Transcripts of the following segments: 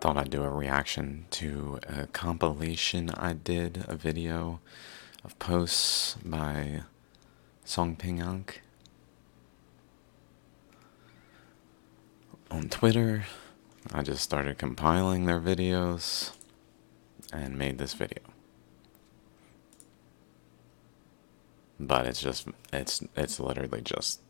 thought I'd do a reaction to a compilation I did, a video of posts by Song Pingyang on Twitter. I just started compiling their videos and made this video. But it's literally just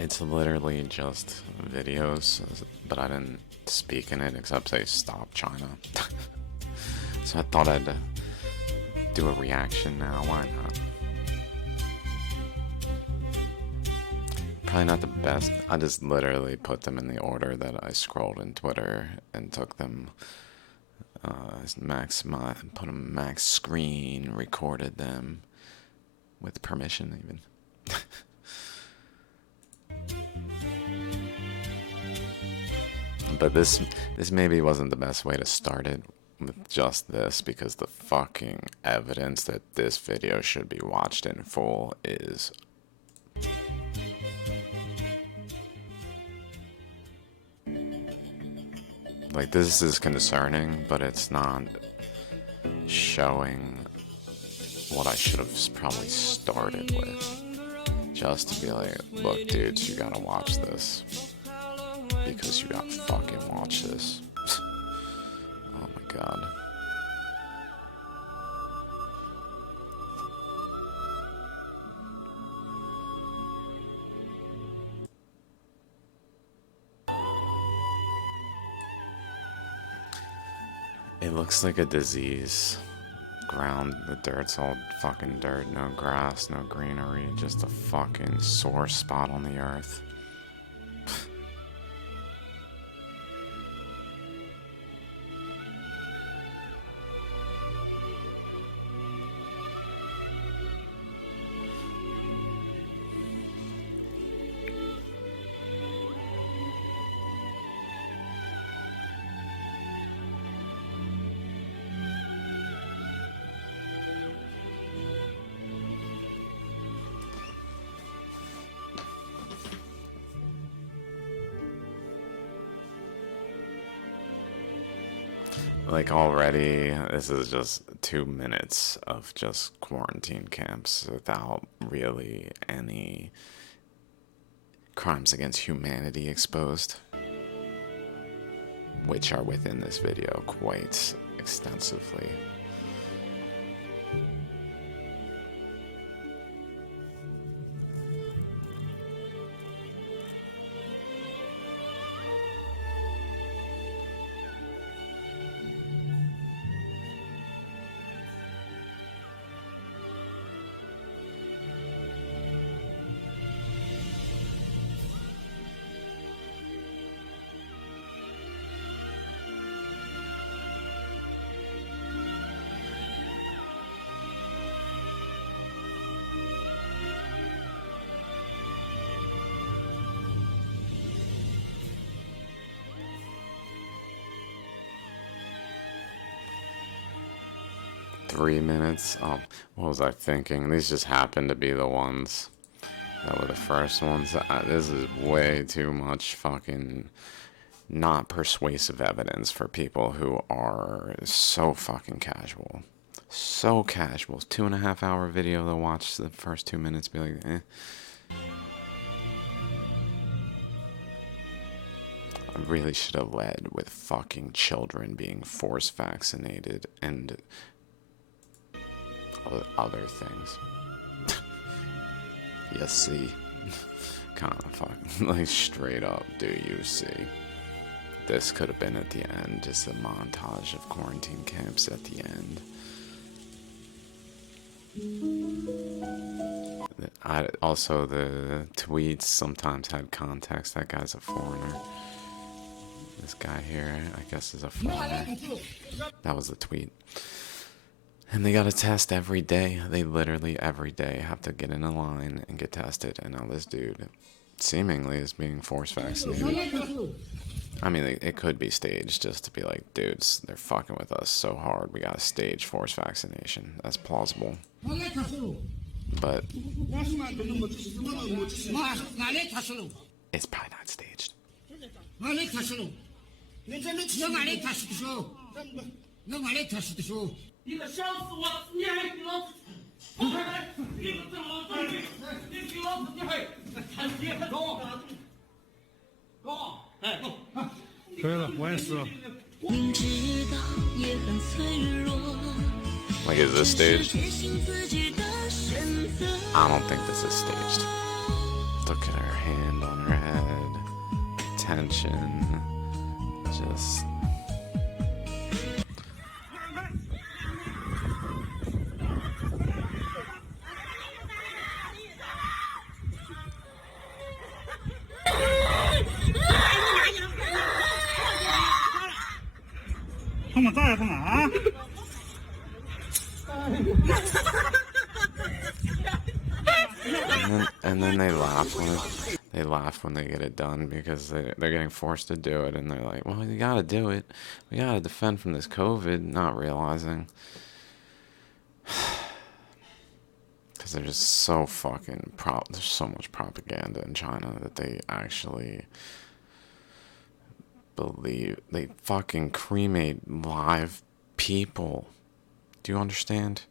it's literally just videos, but I didn't speak in it except say stop China. So I thought I'd do a reaction now, why not? Probably not the best. I just literally put them in the order that I scrolled in Twitter and took them put them max screen, recorded them with permission even. But this maybe wasn't the best way to start it with just this, because the fucking evidence that this video should be watched in full is like, this is concerning, but it's not showing what I should have probably started with. Just to be like, look dudes, you gotta watch this. Because you gotta fucking watch this. Oh my god. It looks like a disease. Ground, the dirt's all fucking dirt, no grass, no greenery, just a fucking sore spot on the earth. Like, already, this is just 2 minutes of just quarantine camps without really any crimes against humanity exposed, which are within this video quite extensively. Three minutes. Oh, what was I thinking? These just happened to be the ones that were the first ones. This is way too much fucking not persuasive evidence for people who are so fucking casual. So casual. 2.5 hour video, they'll watch the first 2 minutes, be like, eh. I really should have led with fucking children being force vaccinated and other things. You see? Kind of fucking, like, straight up, do you see? This could have been at the end, just a montage of quarantine camps at the end. Also, the tweets sometimes had context. That guy's a foreigner. This guy here, I guess, is a foreigner. That was the tweet. And they gotta test every day. They literally every day have to get in a line and get tested. And now this dude seemingly is being force vaccinated. I mean, it could be staged just to be like, dudes, they're fucking with us so hard. We gotta stage forced vaccination. That's plausible. But it's probably not staged. Like, is this staged? I don't think this is staged. Look at her hand on her head. Tension. Just... And then they laugh when they get it done because they're getting forced to do it, and they're like, well, you gotta do it. We gotta defend from this COVID, not realizing. Because they're just so fucking there's so much propaganda in China that they actually believe. They fucking cremate live people. Do you understand?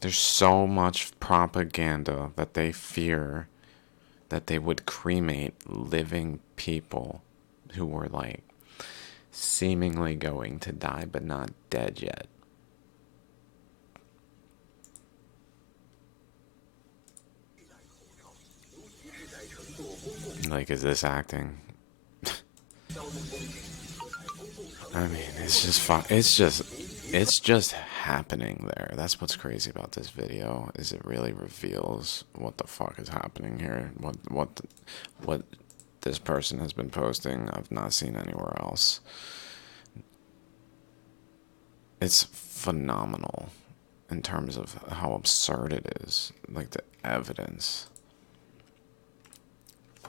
There's so much propaganda that they fear that they would cremate living people who were like seemingly going to die but not dead yet. Like, is this acting? I mean, it's just fun. It's just happening there. That's what's crazy about this video, is it really reveals what the fuck is happening here. What this person has been posting, I've not seen anywhere else. It's phenomenal in terms of how absurd it is, like the evidence. I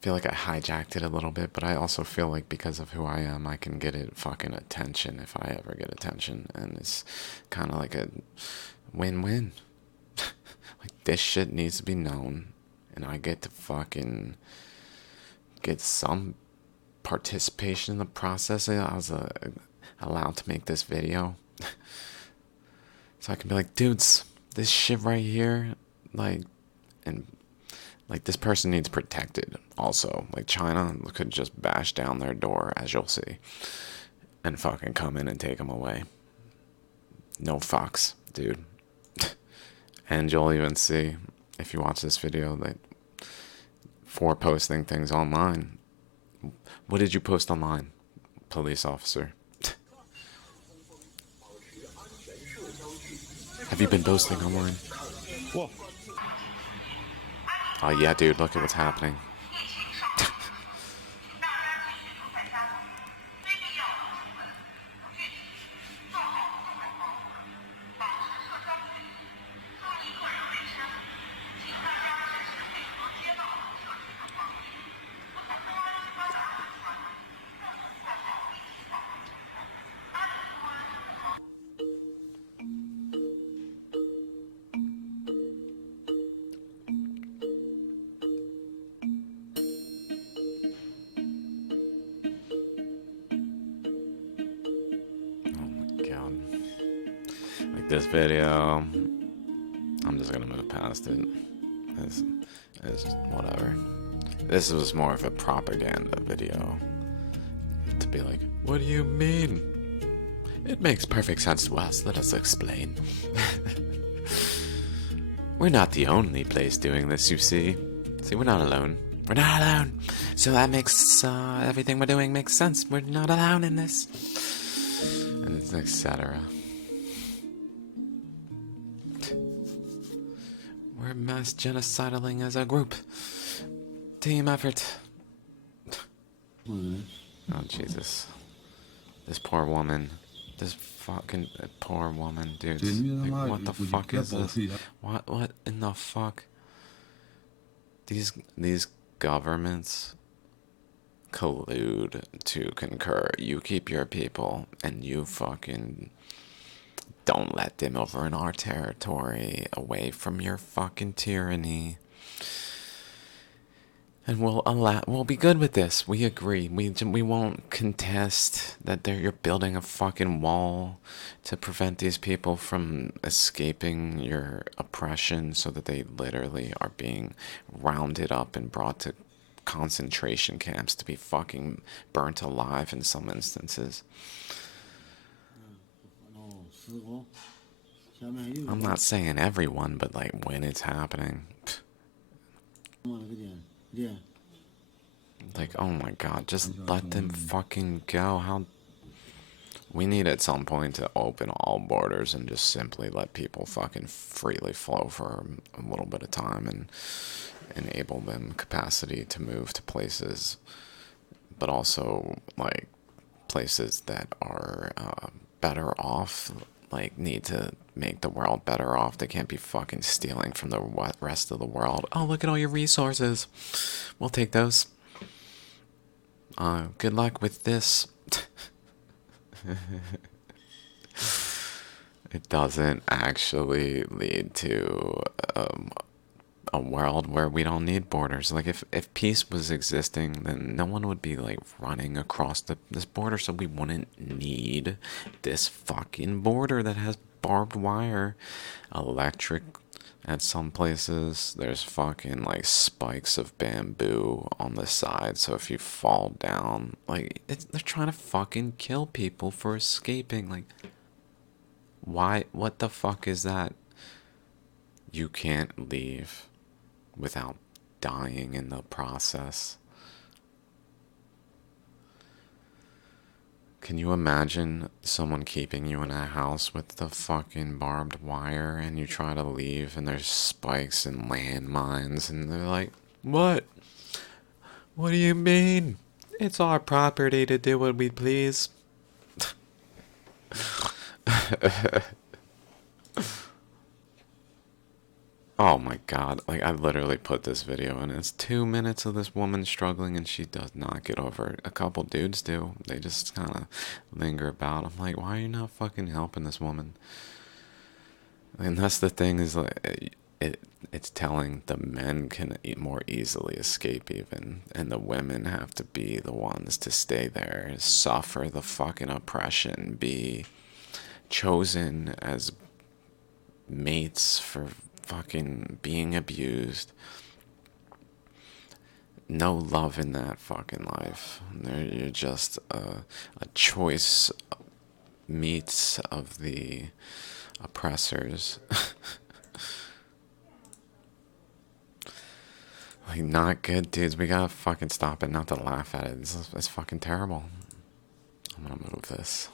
feel like I hijacked it a little bit, but I also feel like because of who I am, I can get it fucking attention if I ever get attention, and it's kind of like a win-win. Like, this shit needs to be known, and I get to fucking get some participation in the process. I was allowed to make this video. So I can be like, dudes, this shit right here, like, and like, this person needs protected also. Like, China could just bash down their door, as you'll see, and fucking come in and take them away. No fucks, dude. And you'll even see, if you watch this video, that for posting things online. What did you post online, police officer? Have you been posting online? Whoa. Oh yeah, dude, look at what's happening. Like, this video, I'm just gonna move past it. It's whatever. This was more of a propaganda video. To be like, what do you mean? It makes perfect sense to us. Let us explain. We're not the only place doing this, you see. See, we're not alone. We're not alone. So that makes everything we're doing makes sense. We're not alone in this. And etc. We're mass genociding as a group. Team effort. Oh, Jesus. This poor woman. This fucking poor woman, dude. Like, what the fuck is this? What in the fuck? These governments collude to concur. You keep your people, and you fucking don't let them over in our territory, away from your fucking tyranny. And we'll be good with this. We agree. We won't contest that you're building a fucking wall to prevent these people from escaping your oppression, so that they literally are being rounded up and brought to concentration camps to be fucking burnt alive in some instances. I'm not saying everyone, but like when it's happening. Like, oh my god, just let them fucking go. How we need at some point to open all borders and just simply let people fucking freely flow for a little bit of time and enable them capacity to move to places, but also like places that are better off, like need to make the world better off. They can't be fucking stealing from the rest of the world. Oh, look at all your resources. We'll take those. Good luck with this. It doesn't actually lead to a world where we don't need borders. Like if peace was existing, then no one would be like running across this border, so we wouldn't need this fucking border that has barbed wire, electric. At some places, there's fucking like spikes of bamboo on the side, so if you fall down, like they're trying to fucking kill people for escaping. Like, why? What the fuck is that? You can't leave without dying in the process. Can you imagine someone keeping you in a house with the fucking barbed wire, and you try to leave and there's spikes and landmines, and they're like, what? What do you mean? It's our property to do what we please. Oh my god, like I literally put this video in. It's 2 minutes of this woman struggling and she does not get over it. A couple dudes do. They just kind of linger about. I'm like, why are you not fucking helping this woman? And that's the thing, is like it's telling the men can more easily escape even, and the women have to be the ones to stay there, suffer the fucking oppression, be chosen as mates for fucking being abused. No love in that fucking life. You're just a choice meats of the oppressors. Like, not good, dudes. We gotta fucking stop it, not to laugh at it. It's fucking terrible. I'm gonna move this.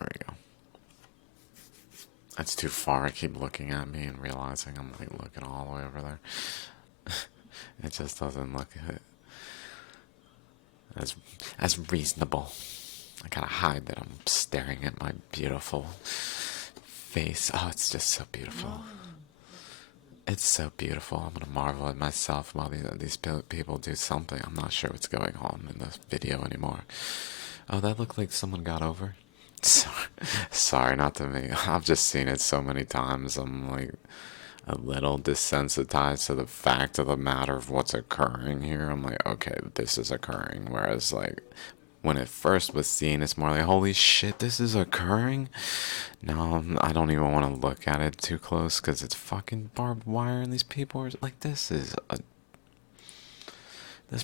There we go. That's too far. I keep looking at me and realizing I'm like looking all the way over there. It just doesn't look as reasonable. I gotta hide that I'm staring at my beautiful face. Oh, it's just so beautiful. It's so beautiful. I'm gonna marvel at myself while these people do something. I'm not sure what's going on in this video anymore. Oh, that looked like someone got over. Sorry, not to me. I've just seen it so many times. I'm like a little desensitized to the fact of the matter of what's occurring here. I'm like, okay, this is occurring. Whereas, like, when it first was seen, it's more like, holy shit, this is occurring? No, I don't even want to look at it too close because it's fucking barbed wire and these people are like, this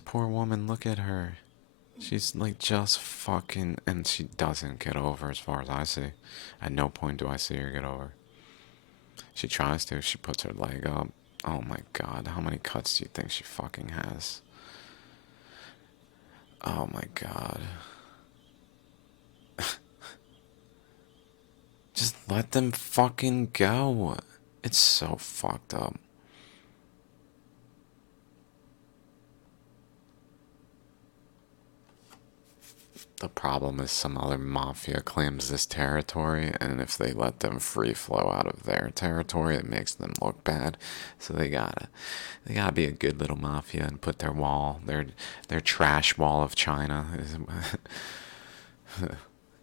poor woman, look at her. She's like just fucking, and she doesn't get over as far as I see. At no point do I see her get over. She tries to, she puts her leg up. Oh my god, how many cuts do you think she fucking has? Oh my god. Just let them fucking go. It's so fucked up. The problem is some other mafia claims this territory, and if they let them free flow out of their territory, it makes them look bad. So they gotta be a good little mafia and put their trash wall of China.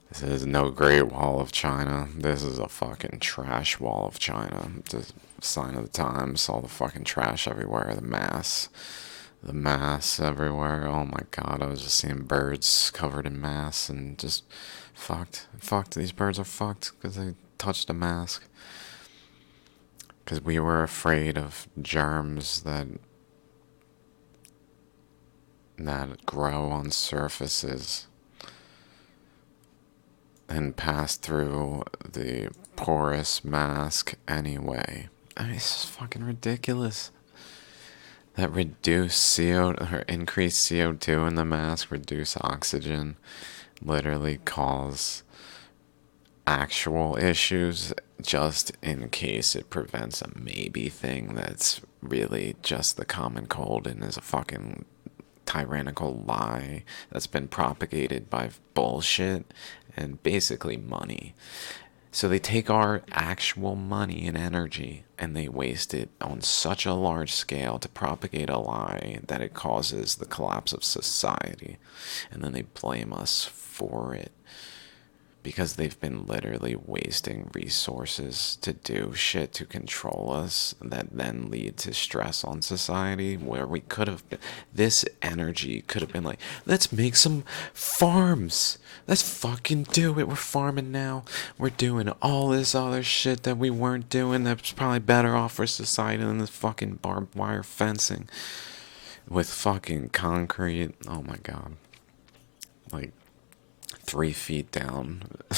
This is no Great Wall of China. This is a fucking trash wall of China. Just sign of the times. All the fucking trash everywhere. The mass everywhere. Oh my god, I was just seeing birds covered in mass and just fucked. These birds are fucked because they touched a mask. Because we were afraid of germs that grow on surfaces and pass through the porous mask anyway. I mean, it's just fucking ridiculous. That reduce CO or increase CO2 in the mask, reduce oxygen, literally cause actual issues just in case it prevents a maybe thing that's really just the common cold and is a fucking tyrannical lie that's been propagated by bullshit and basically money. So they take our actual money and energy and they waste it on such a large scale to propagate a lie that it causes the collapse of society. And then they blame us for it because they've been literally wasting resources to do shit to control us that then lead to stress on society where we could have been, this energy could have been like, let's make some farms, let's fucking do it, we're farming now, we're doing all this other shit that we weren't doing that's probably better off for society than this fucking barbed wire fencing with fucking concrete. Oh my god, like 3 feet down. I'm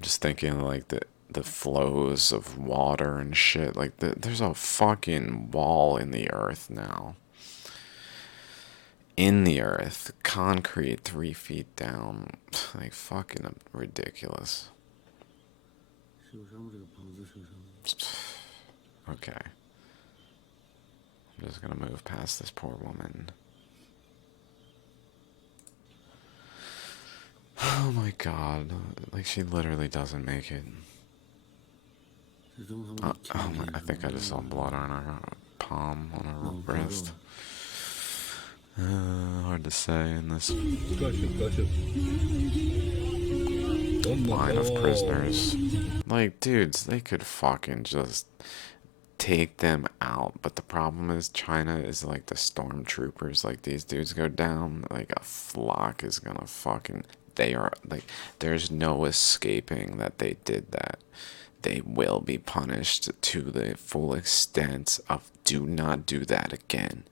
just thinking like the flows of water and shit. Like there's a fucking wall in the earth now. In the earth, concrete 3 feet down. Like fucking ridiculous. Okay. I'm just gonna move past this poor woman. Oh my god, like she literally doesn't make it. I think I just saw blood on her palm, on her wrist. Hard to say in this line of prisoners. Like, dudes, they could fucking just take them out. But the problem is China is like the stormtroopers. Like, these dudes go down, like a flock is gonna fucking... They are, like, there's no escaping that they did that. They will be punished to the full extent of do not do that again.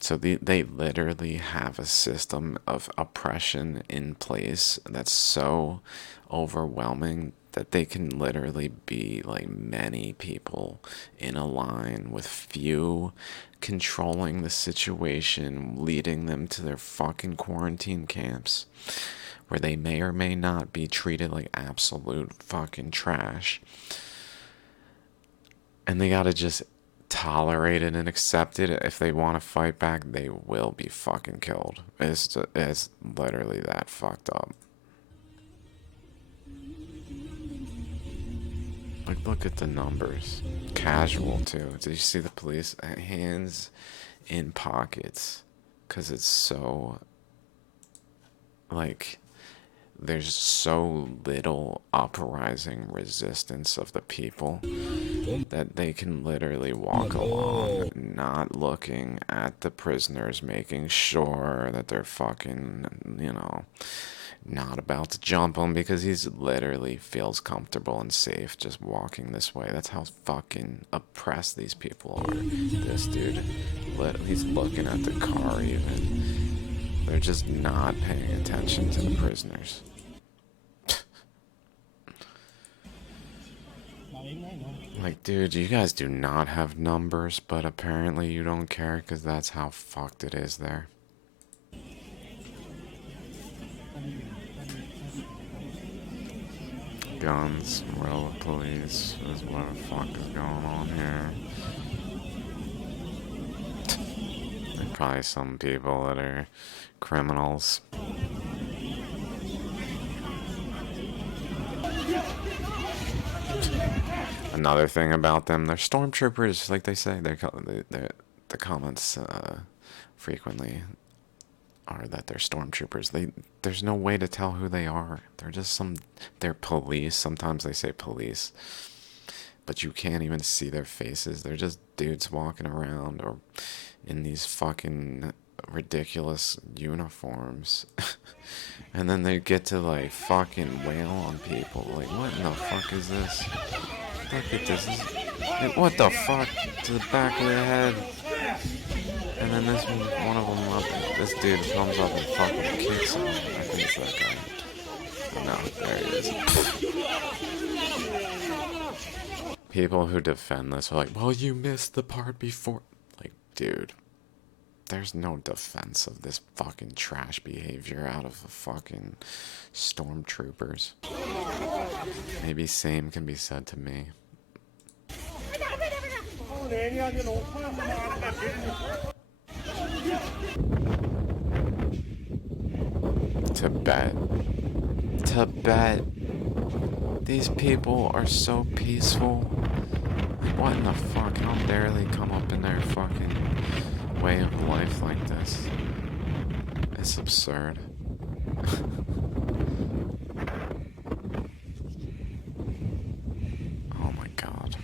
So they literally have a system of oppression in place that's so overwhelming that they can literally be like many people in a line with few controlling the situation, leading them to their fucking quarantine camps where they may or may not be treated like absolute fucking trash. And they gotta just tolerate it and accept it. If they want to fight back, they will be fucking killed. It's literally that fucked up. Like, look at the numbers. Casual, too. Did you see the police? Hands in pockets. Because it's so... Like, there's so little uprising resistance of the people that they can literally walk along not looking at the prisoners, making sure that they're fucking, you know, not about to jump them because he's literally feels comfortable and safe just walking this way. That's how fucking oppressed these people are. This dude, he's looking at the car even. They're just not paying attention to the prisoners. Like, dude, you guys do not have numbers, but apparently you don't care because that's how fucked it is there. Guns, row of police, is what the fuck is going on here. They're probably some people that are criminals. Another thing about them, they're stormtroopers, like they say. The comments frequently are that they're stormtroopers. There's no way to tell who they are. They're police. Sometimes they say police, but you can't even see their faces. They're just dudes walking around or in these fucking ridiculous uniforms. And then they get to like fucking wail on people. Like, what in the fuck is this? Look at this. What the fuck? To the back of the head. And then one of them, this dude comes up and fucking kicks him. I think it's that guy. Oh, no, there he is. People who defend this are like, well, you missed the part before. Like, dude, there's no defense of this fucking trash behavior out of the fucking stormtroopers. Maybe same can be said to me. Tibet. These people are so peaceful. What in the fuck? How dare they come up in their fucking way of life like this? It's absurd. Oh my god.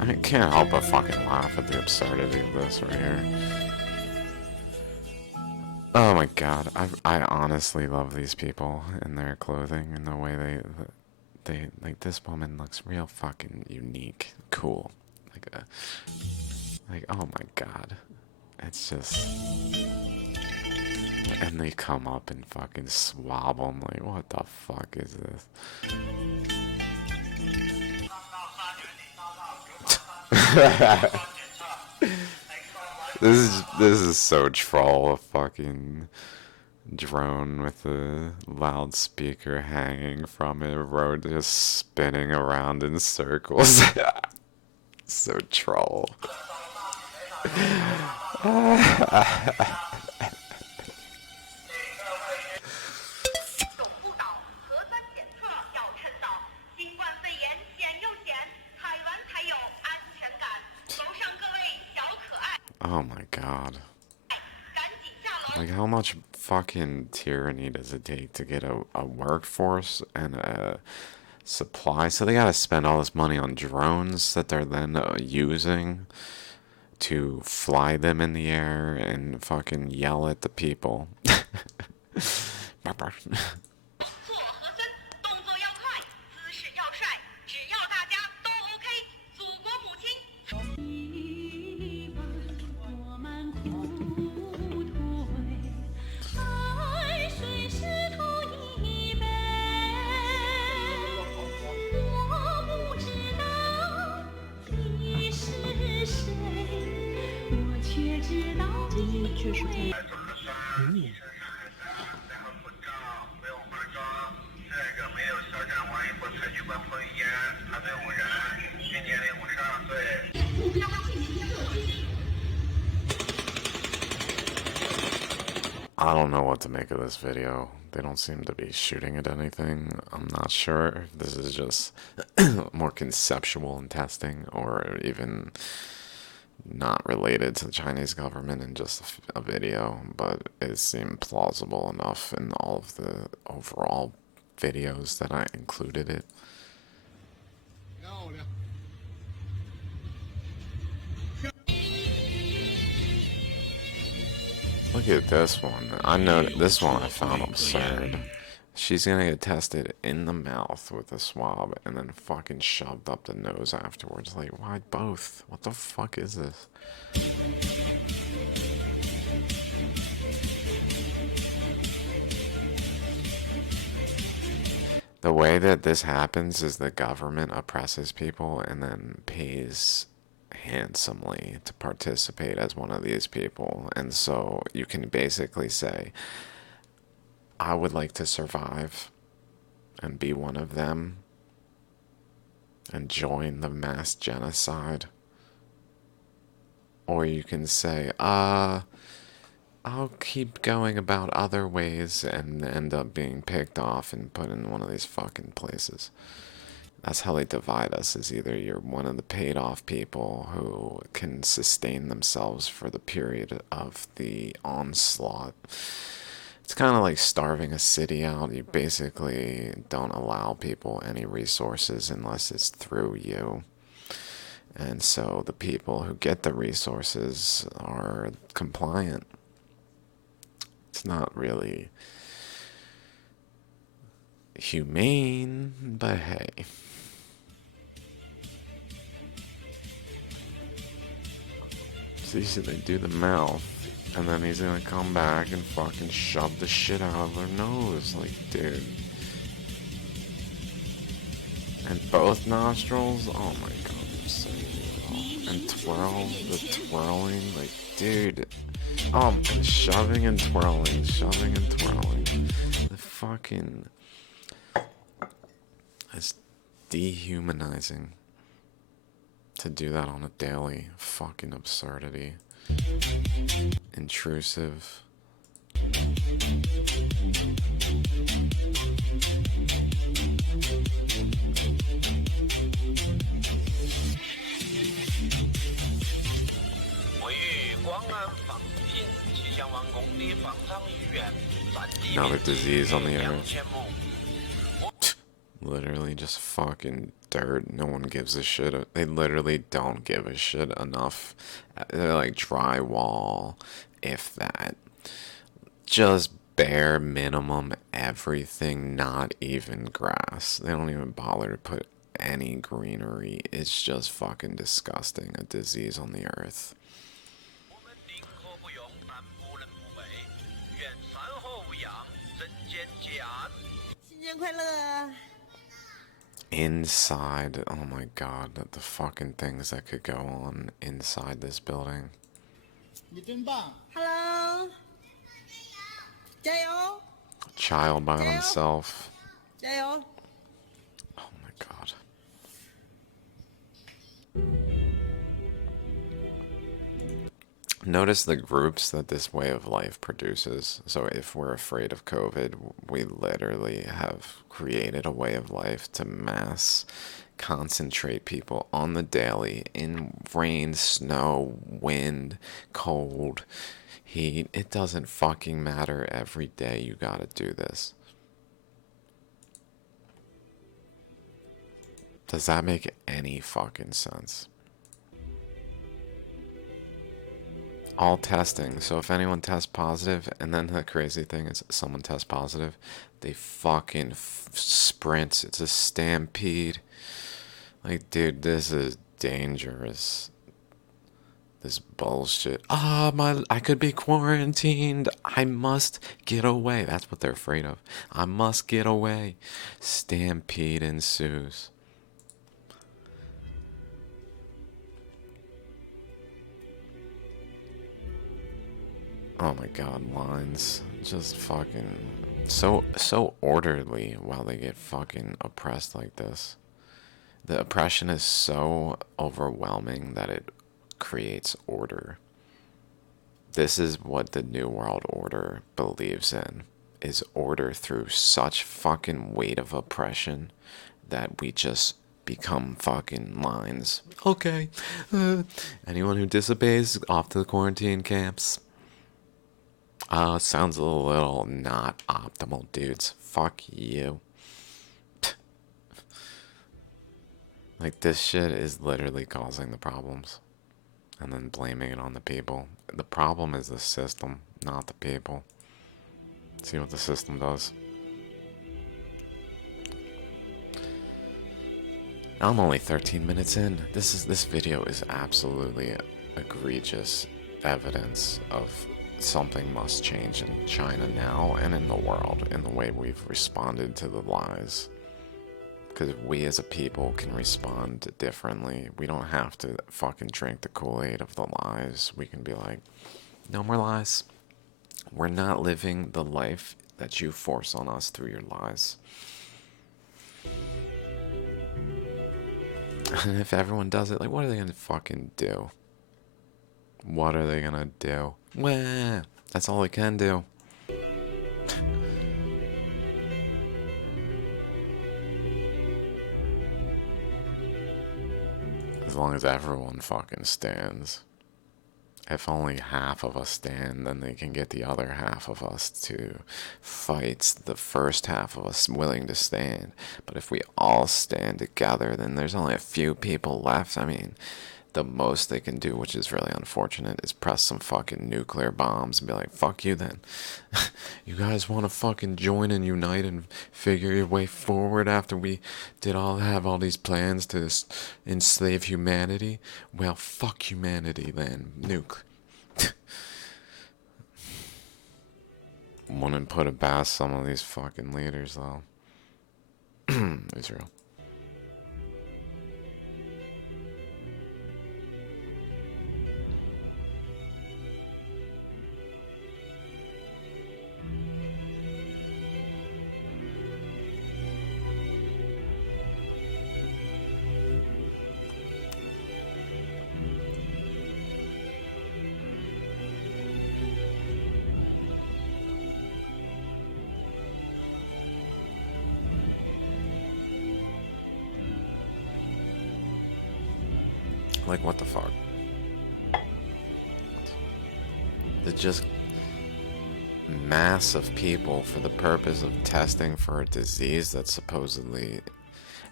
I can't help but fucking laugh at the absurdity of this right here. Oh my god, I honestly love these people and their clothing and the way they like, this woman looks real fucking unique, cool. Like, oh my god. It's just, and they come up and fucking swab them, like, what the fuck is this? This is so troll. A fucking drone with a loudspeaker hanging from it, road just spinning around in circles. So troll. Oh my god. Like, how much fucking tyranny does it take to get a workforce and a supply? So they gotta spend all this money on drones that they're then using to fly them in the air and fucking yell at the people. I don't know what to make of this video. They don't seem to be shooting at anything. I'm not sure if this is just more conceptual in testing or even not related to the Chinese government and just a video, but it seemed plausible enough in all of the overall videos that I included it. Look at this one. I know this one I found absurd. She's gonna get tested in the mouth with a swab and then fucking shoved up the nose afterwards. Like, why both? What the fuck is this? The way that this happens is the government oppresses people and then pays handsomely to participate as one of these people. And so you can basically say, I would like to survive and be one of them and join the mass genocide. Or you can say, I'll keep going about other ways and end up being picked off and put in one of these fucking places. That's how they divide us, is either you're one of the paid off people who can sustain themselves for the period of the onslaught. It's kind of like starving a city out. You basically don't allow people any resources unless it's through you. And so the people who get the resources are compliant. It's not really humane, but hey. So you see, they do the mouth, and then he's gonna come back and fucking shove the shit out of their nose. Like, dude. And both nostrils? Oh my god, they're so little. And twirl, the twirling, like, dude. Shoving and twirling, shoving and twirling. The fucking... It's dehumanizing to do that on a daily. Fucking absurdity. Intrusive. Another disease on the earth. Literally just fucking dirt. No one gives a shit. They literally don't give a shit enough. They're like drywall, if that. Just bare minimum everything, not even grass. They don't even bother to put any greenery. It's just fucking disgusting. A disease on the earth. Inside, oh my god, the fucking things that could go on inside this building. Hello. Jayo. Child by himself. Jayo. Oh my god. Notice the groups that this way of life produces. So if we're afraid of COVID, we literally have created a way of life to mass concentrate people on the daily in rain, snow, wind, cold, heat. It doesn't fucking matter. Every day you gotta do this. Does that make any fucking sense? All testing. So if anyone tests positive, and then the crazy thing is someone tests positive, they fucking sprint. It's a stampede. Like, dude, this is dangerous. This bullshit. I could be quarantined. I must get away. That's what they're afraid of. I must get away. Stampede ensues. Oh my god, lines. Just fucking so orderly while they get fucking oppressed like this. The oppression is so overwhelming that it creates order. This is what the New World Order believes in, is order through such fucking weight of oppression that we just become fucking lines. Okay. Anyone who disobeys, off to the quarantine camps. Sounds a little not optimal, dudes. Fuck you. Like, this shit is literally causing the problems. And then blaming it on the people. The problem is the system, not the people. See what the system does. I'm only 13 minutes in. This video is absolutely egregious evidence of something must change in China now and in the world in the way we've responded to the lies. Because we as a people can respond differently. We don't have to fucking drink the Kool-Aid of the lies. We can be like, no more lies. We're not living the life that you force on us through your lies. And if everyone does it, like, what are they gonna fucking do? What are they gonna do? Well, that's all they can do. As long as everyone fucking stands. If only half of us stand, then they can get the other half of us to fight the first half of us willing to stand. But if we all stand together, then there's only a few people left. I mean, the most they can do, which is really unfortunate, is press some fucking nuclear bombs and be like, fuck you then. You guys want to fucking join and unite and figure your way forward after we did all have all these plans to enslave humanity? Well, fuck humanity then. Nuke. Wouldn't put it past some of these fucking leaders though. Israel. Like, what the fuck? They're just mass of people for the purpose of testing for a disease that's supposedly,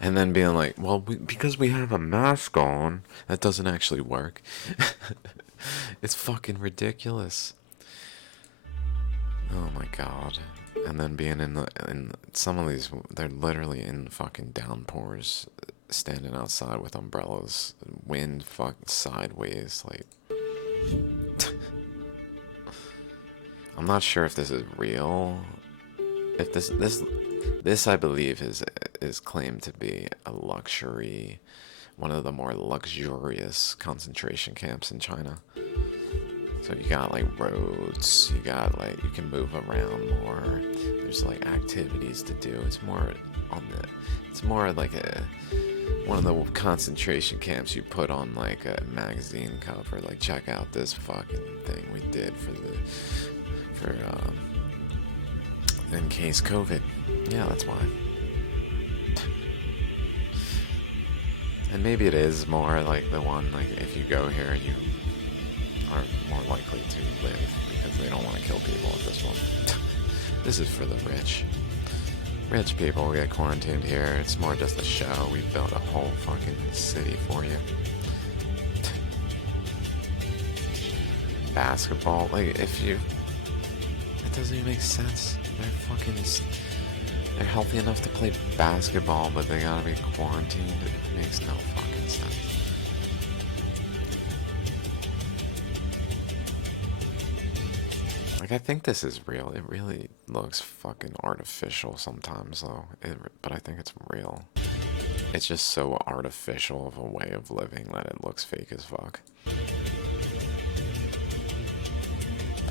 and then being like, well, because we have a mask on, that doesn't actually work. It's fucking ridiculous. Oh my god. And then being in some of these, they're literally in fucking downpours, standing outside with umbrellas, wind fucking sideways, like. I'm not sure if this is real. If this I believe is claimed to be a luxury, one of the more luxurious concentration camps in China. So you got like roads, you got like, you can move around more. There's like activities to do. It's more like one of the concentration camps you put on like a magazine cover. Like, check out this fucking thing we did for in case COVID. Yeah, that's why. And maybe it is more like the one, like, if you go here, you are more likely to live because they don't want to kill people at this one. This is for the rich. Rich people get quarantined here. It's more just a show. We built a whole fucking city for you. Basketball, like, if you... It doesn't even make sense. They're healthy enough to play basketball, but they gotta be quarantined. It makes no fucking sense. Like, I think this is real. It really looks fucking artificial sometimes, though. But I think it's real. It's just so artificial of a way of living that it looks fake as fuck.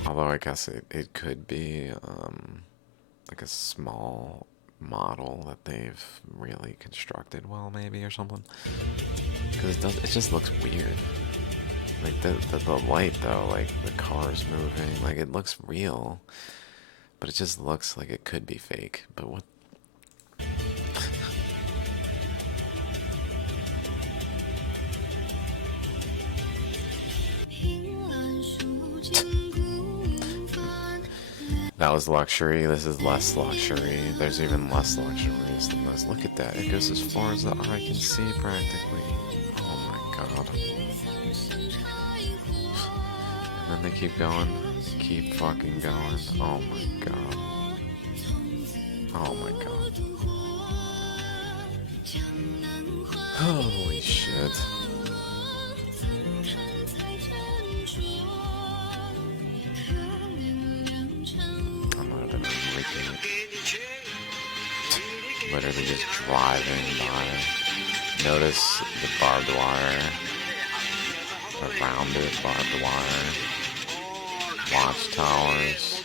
Although I guess it could be like a small model that they've really constructed well, maybe, or something. Because it just looks weird. Like the light though, like the cars moving, like it looks real, but it just looks like it could be fake. But what? That was luxury. This is less luxury. There's even less luxurious than this. Look at that. It goes as far as the eye can see practically. Oh my god. And then they keep going. Keep fucking going. Oh my god. Oh my god. Holy shit. Literally just driving by. Notice the barbed wire. Around it, barbed wire. Watchtowers.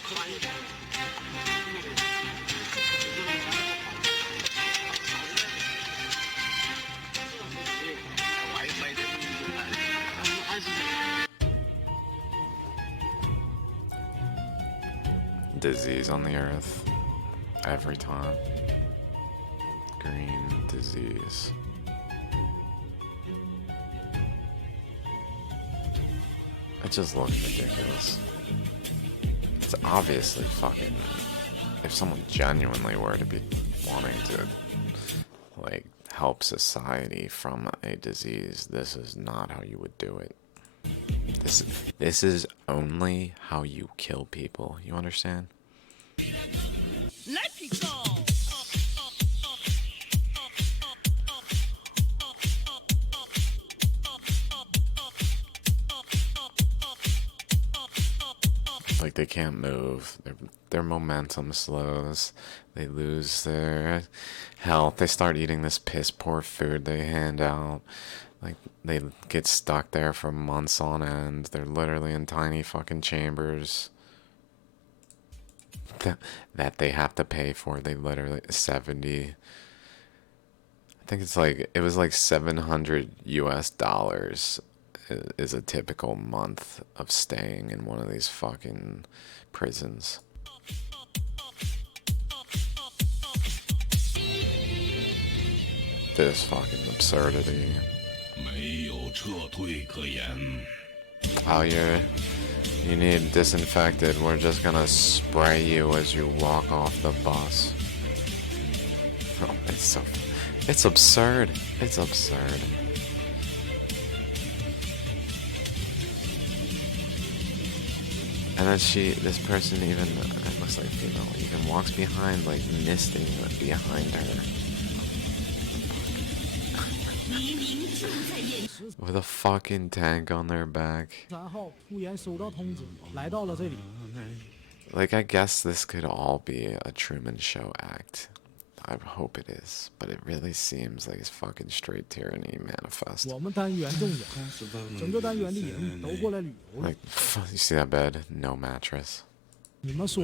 disease on the earth. Every time. Green disease. It just looks ridiculous. It's obviously fucking... If someone genuinely were to be wanting to, like, help society from a disease, this is not how you would do it. This is only how you kill people. You understand? Let me go. Like, they can't move. Their momentum slows. They lose their health. They start eating this piss poor food they hand out. Like, they get stuck there for months on end. They're literally in tiny fucking chambers that they have to pay for. They literally 70. I think it's like, it was like $700 US is a typical month of staying in one of these fucking prisons. This fucking absurdity. Oh, you need disinfected. We're just gonna spray you as you walk off the bus. Oh, it's absurd. It's absurd. And then this person even, it looks like female, even walks behind, like, misting behind her. With a fucking tank on their back. Like, I guess this could all be a Truman Show act. I hope it is, but it really seems like it's fucking straight tyranny manifest. Like, you see that bed? No mattress. Just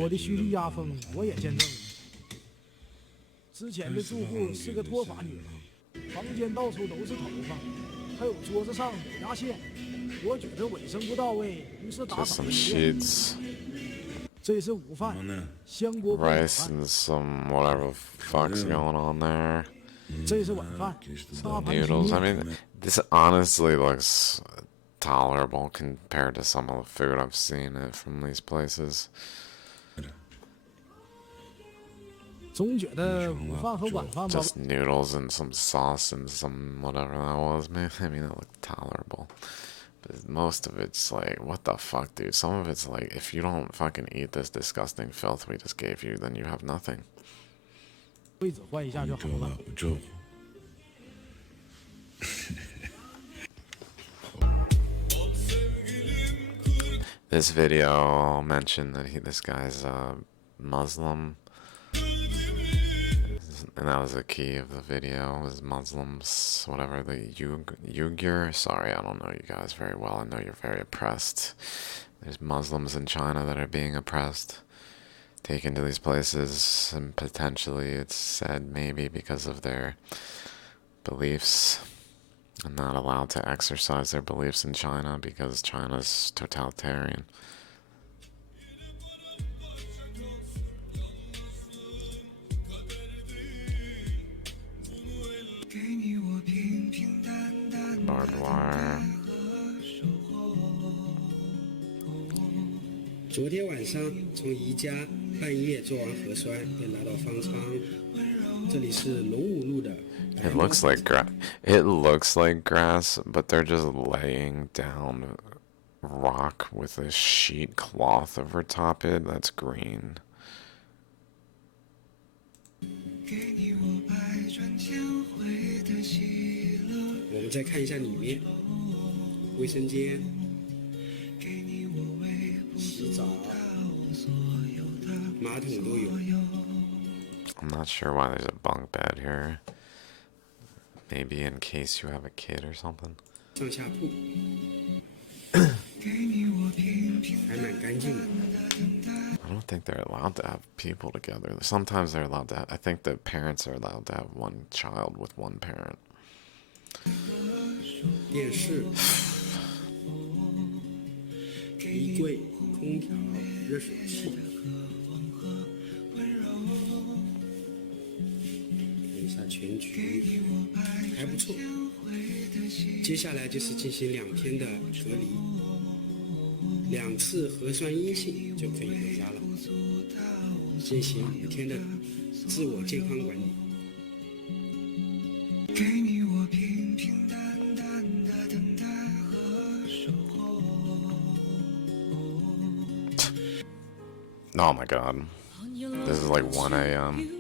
some sheets. Rice and some whatever the fuck's going on there. Some noodles. I mean, this honestly looks tolerable compared to some of the food I've seen from these places. Just noodles and some sauce and some whatever that was. I mean, it looked tolerable. But most of it's like, what the fuck, dude? Some of it's like, if you don't fucking eat this disgusting filth we just gave you, then you have nothing. This video, I'll mention that this guy's Muslim. And that was the key of the video, was Muslims, whatever, the Uyghur. Sorry, I don't know you guys very well. I know you're very oppressed. There's Muslims in China that are being oppressed, taken to these places, and potentially, it's said, maybe because of their beliefs, and not allowed to exercise their beliefs in China because China's totalitarian. Barbed wire. 昨天晚上从宜家半夜做完核酸，便来到方舱。这里是龙武路的。It looks like It looks like grass, but they're just laying down rock with a sheet cloth over top it. That's green. 我们再看一下里面，卫生间、洗澡、马桶都有。 I'm not sure why there's a bunk bed here. Maybe in case you have a kid or something. 上下铺，还蛮干净的。 I don't think they're allowed to have people together. Sometimes they're allowed to have, I think the parents are allowed to have one child with one parent. 电视、衣柜、空调、热水器。全局还不错。接下来就是进行2天的隔离，2次核酸阴性就可以回家了，进行5天的自我健康管理。给你我平平淡淡的等待和守候。Oh my god. This is like 1 a.m.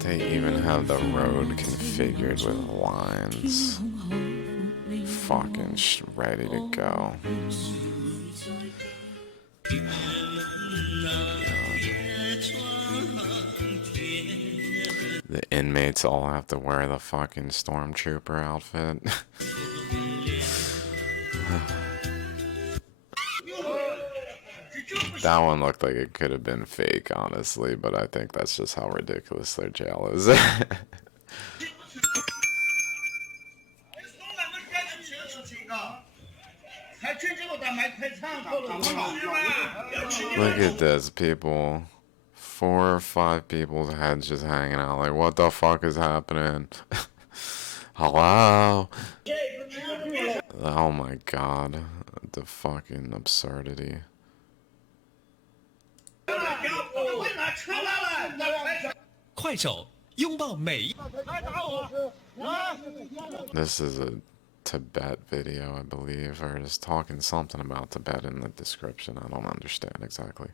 They even have the road configured with lines. Fucking ready to go. The inmates all have to wear the fucking stormtrooper outfit. That one looked like it could have been fake, honestly, but I think that's just how ridiculous their jail is. Look at this, people. 4 or 5 people's heads just hanging out. Like, what the fuck is happening? Hello? Oh my god. The fucking absurdity. This is a Tibet video, I believe, or just talking something about Tibet in the description. I don't understand exactly.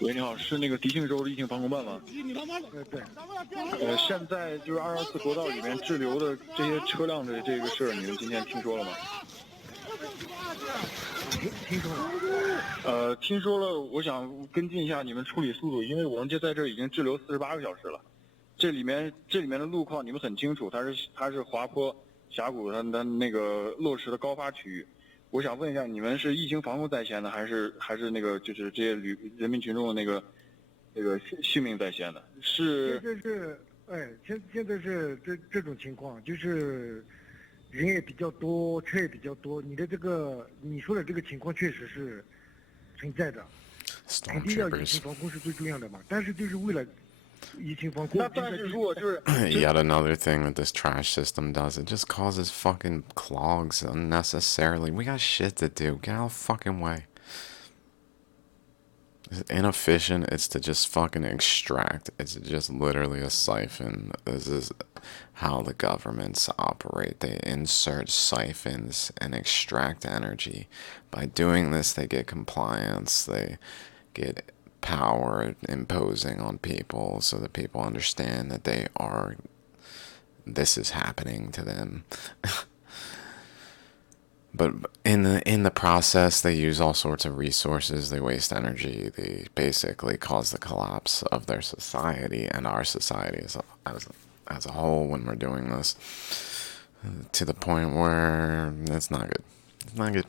喂，你好，是那个迪庆州的疫情防控办吗？对。现在就是224国道里面滞留的这些车辆的这个事儿，你们今天听说了吗？听说了。听说了，我想跟进一下你们处理速度，因为我们就在这儿已经滞留48个小时了。这里面的路况你们很清楚，它是滑坡峡谷，它那个落石的高发区域。我想问一下，你们是疫情防控在先的，还是那个就是这些人民群众的那个性命在先的？是。现在是这种情况，就是人也比较多，车也比较多。你说的这个情况确实是存在的，肯定要疫情防控是最重要的嘛。但是就是为了疫情防控，那但是如果就是 Yet another thing that this trash system does, it just causes fucking clogs unnecessarily. We got shit to do. Get out of the fucking way. It's inefficient. It's to just fucking extract. It's just literally a siphon. This is how the governments operate. They insert siphons and extract energy. By doing this, they get compliance. They get power imposing on people so that people understand that this is happening to them. But in the process, they use all sorts of resources. They waste energy. They basically cause the collapse of their society and our society as a whole when we're doing this, to the point where it's not good. It's not good.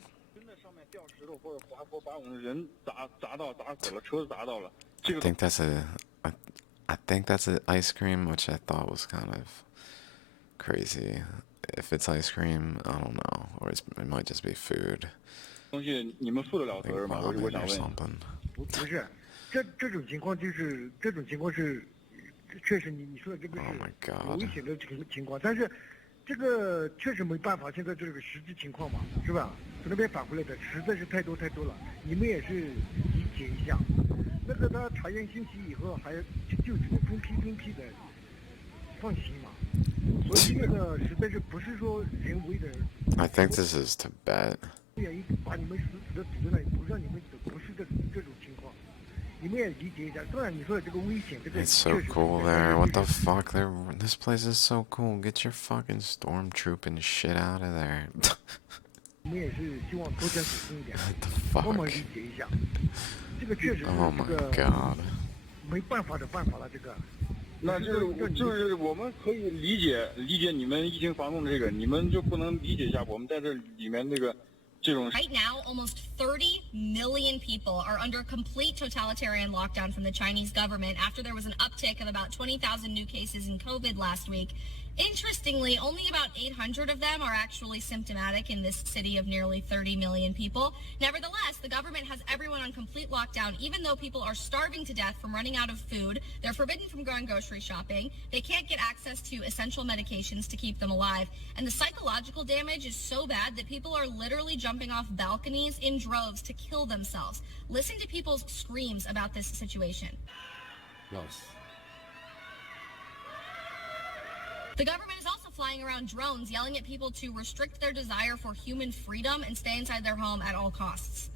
I think that's an ice cream, which I thought was kind of crazy. If it's ice cream, I don't know, or it might just be food. 东西你们负得了责任吗？我想问。不是，这种情况是确实你说的这个是有危险的情况，但是这个确实没办法，现在这个实际情况嘛，是吧？从那边返回来的实在是太多了，你们也是理解一下。那个他查验信息以后，还就只能分批的放行嘛。所以这个实在是不是说人为的。I think this is Tibet. 愿意把你们死的堵在那里，不让你们走，不是这种情况。你们也理解一下。当然你说的这个危险，这个 It's so cool there. What the fuck? This place is so cool. Get your fucking stormtrooping shit out of there. 你们也是希望多加小心一点， What the fuck? 帮忙理解一下。这个确实是 Oh my god. 没办法的办法了，这个。那就是我们可以理解你们疫情防控这个，你们就不能理解一下我们在这里面这 Right now, almost 30 million people are under complete totalitarian lockdown from the Chinese government after there was an uptick of about 20,000 new cases in COVID last week. Interestingly, only about 800 of them are actually symptomatic in this city of nearly 30 million people. Nevertheless, the government has everyone on complete lockdown, even though people are starving to death from running out of food. They're forbidden from going grocery shopping. They can't get access to essential medications to keep them alive. And the psychological damage is so bad that people are literally jumping off balconies in droves to kill themselves. Listen to people's screams about this situation. Lost. The government is also flying around drones, yelling at people to restrict their desire for human freedom and stay inside their home at all costs.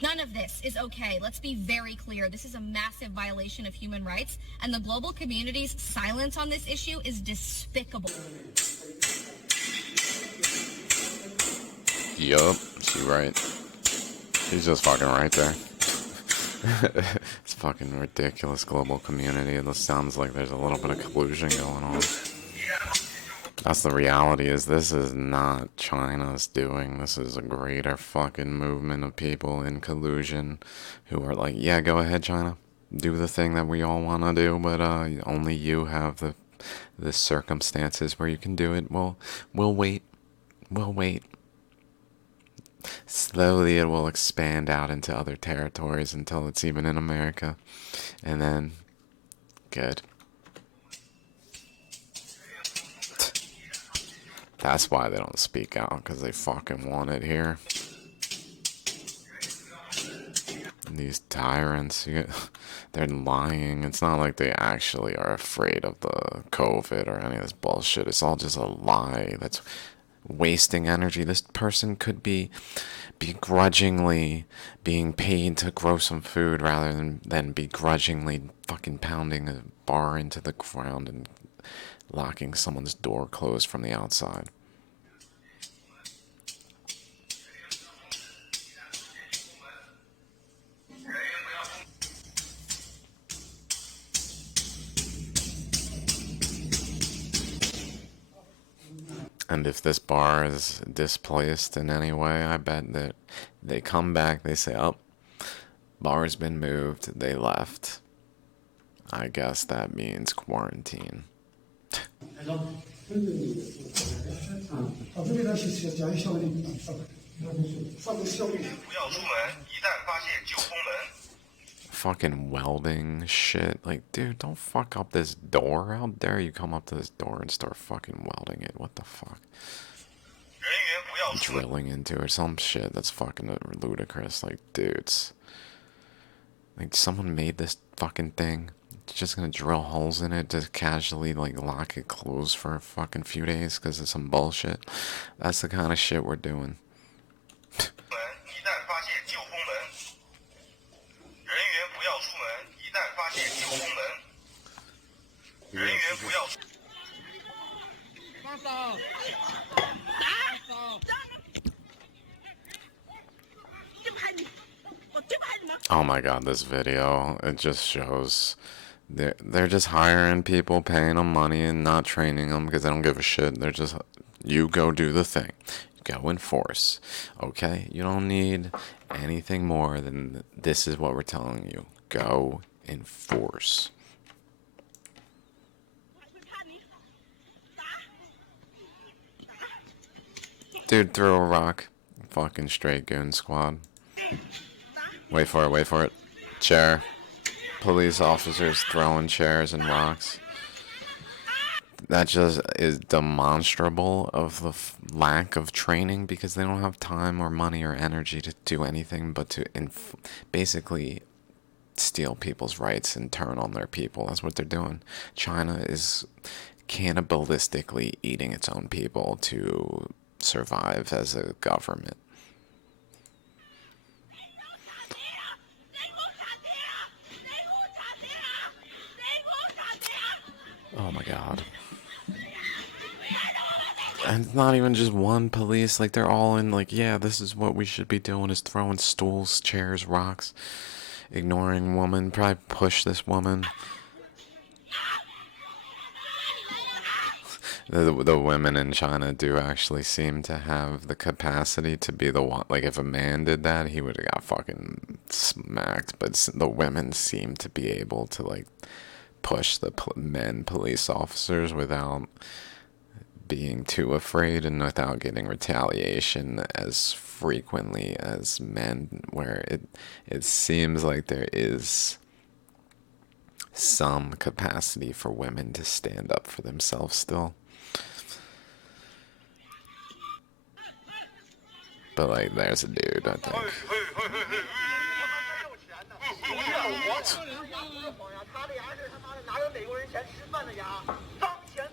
None of this is okay. Let's be very clear. This is a massive violation of human rights, and the global community's silence on this issue is despicable. Yup, she's right. She's just fucking right there. It's fucking ridiculous, global community. It sounds like there's a little bit of collusion going on. That's the reality, is this is not China's doing. This is a greater fucking movement of people in collusion who are like, yeah, go ahead, China. Do the thing that we all want to do, but only you have the circumstances where you can do it. Well, we'll wait. We'll wait. Slowly it will expand out into other territories until it's even in America. And then, good. That's why they don't speak out, because they fucking want it here. And these tyrants, they're lying. It's not like they actually are afraid of the COVID or any of this bullshit. It's all just a lie that's wasting energy. This person could be begrudgingly being paid to grow some food rather than begrudgingly fucking pounding a bar into the ground and locking someone's door closed from the outside. And if this bar is displaced in any way, I bet that they come back, they say, oh, bar's been moved, they left. I guess that means quarantine. Fucking welding shit. Like, dude, don't fuck up this door. How dare you come up to this door and start fucking welding it? What the fuck? Drilling into it, some shit that's fucking ludicrous. Like, dudes. Like, someone made this fucking thing. Just gonna drill holes in it, just casually, like, lock it closed for a fucking few days because of some bullshit. That's the kind of shit we're doing. Oh my god, this video, it just shows they're just hiring people, paying them money and not training them because they don't give a shit. They're just, you go do the thing. Go enforce. Okay? You don't need anything more than this is what we're telling you. Go enforce. Dude, throw a rock. Fucking straight goon squad. Wait for it, wait for it. Chair. Police officers throwing chairs and rocks. That just is demonstrable of the lack of training because they don't have time or money or energy to do anything but to basically steal people's rights and turn on their people. That's what they're doing. China is cannibalistically eating its own people to survive as a government. Oh my god. And it's not even just one police, like they're all in like, yeah, this is what we should be doing, is throwing stools, chairs, rocks, ignoring woman, probably push this woman. the women in China do actually seem to have the capacity to be the one. Like, if a man did that, he would have got fucking smacked. But the women seem to be able to, like, push the men police officers without being too afraid and without getting retaliation as frequently as men, where it seems like there is some capacity for women to stand up for themselves still. But, like, there's a dude, I think.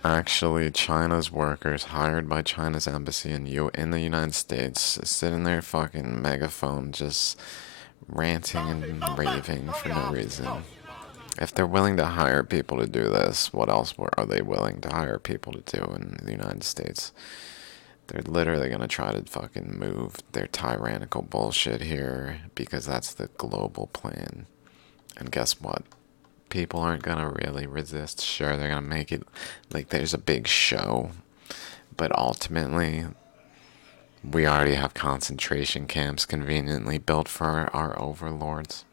Actually, China's workers hired by China's embassy in the United States sitting there fucking megaphone just ranting and raving for no reason. If they're willing to hire people to do this, what else are they willing to hire people to do in the United States? They're literally going to try to fucking move their tyrannical bullshit here because that's the global plan. And guess what? People aren't going to really resist. Sure, they're going to make it like there's a big show. But ultimately, we already have concentration camps conveniently built for our overlords.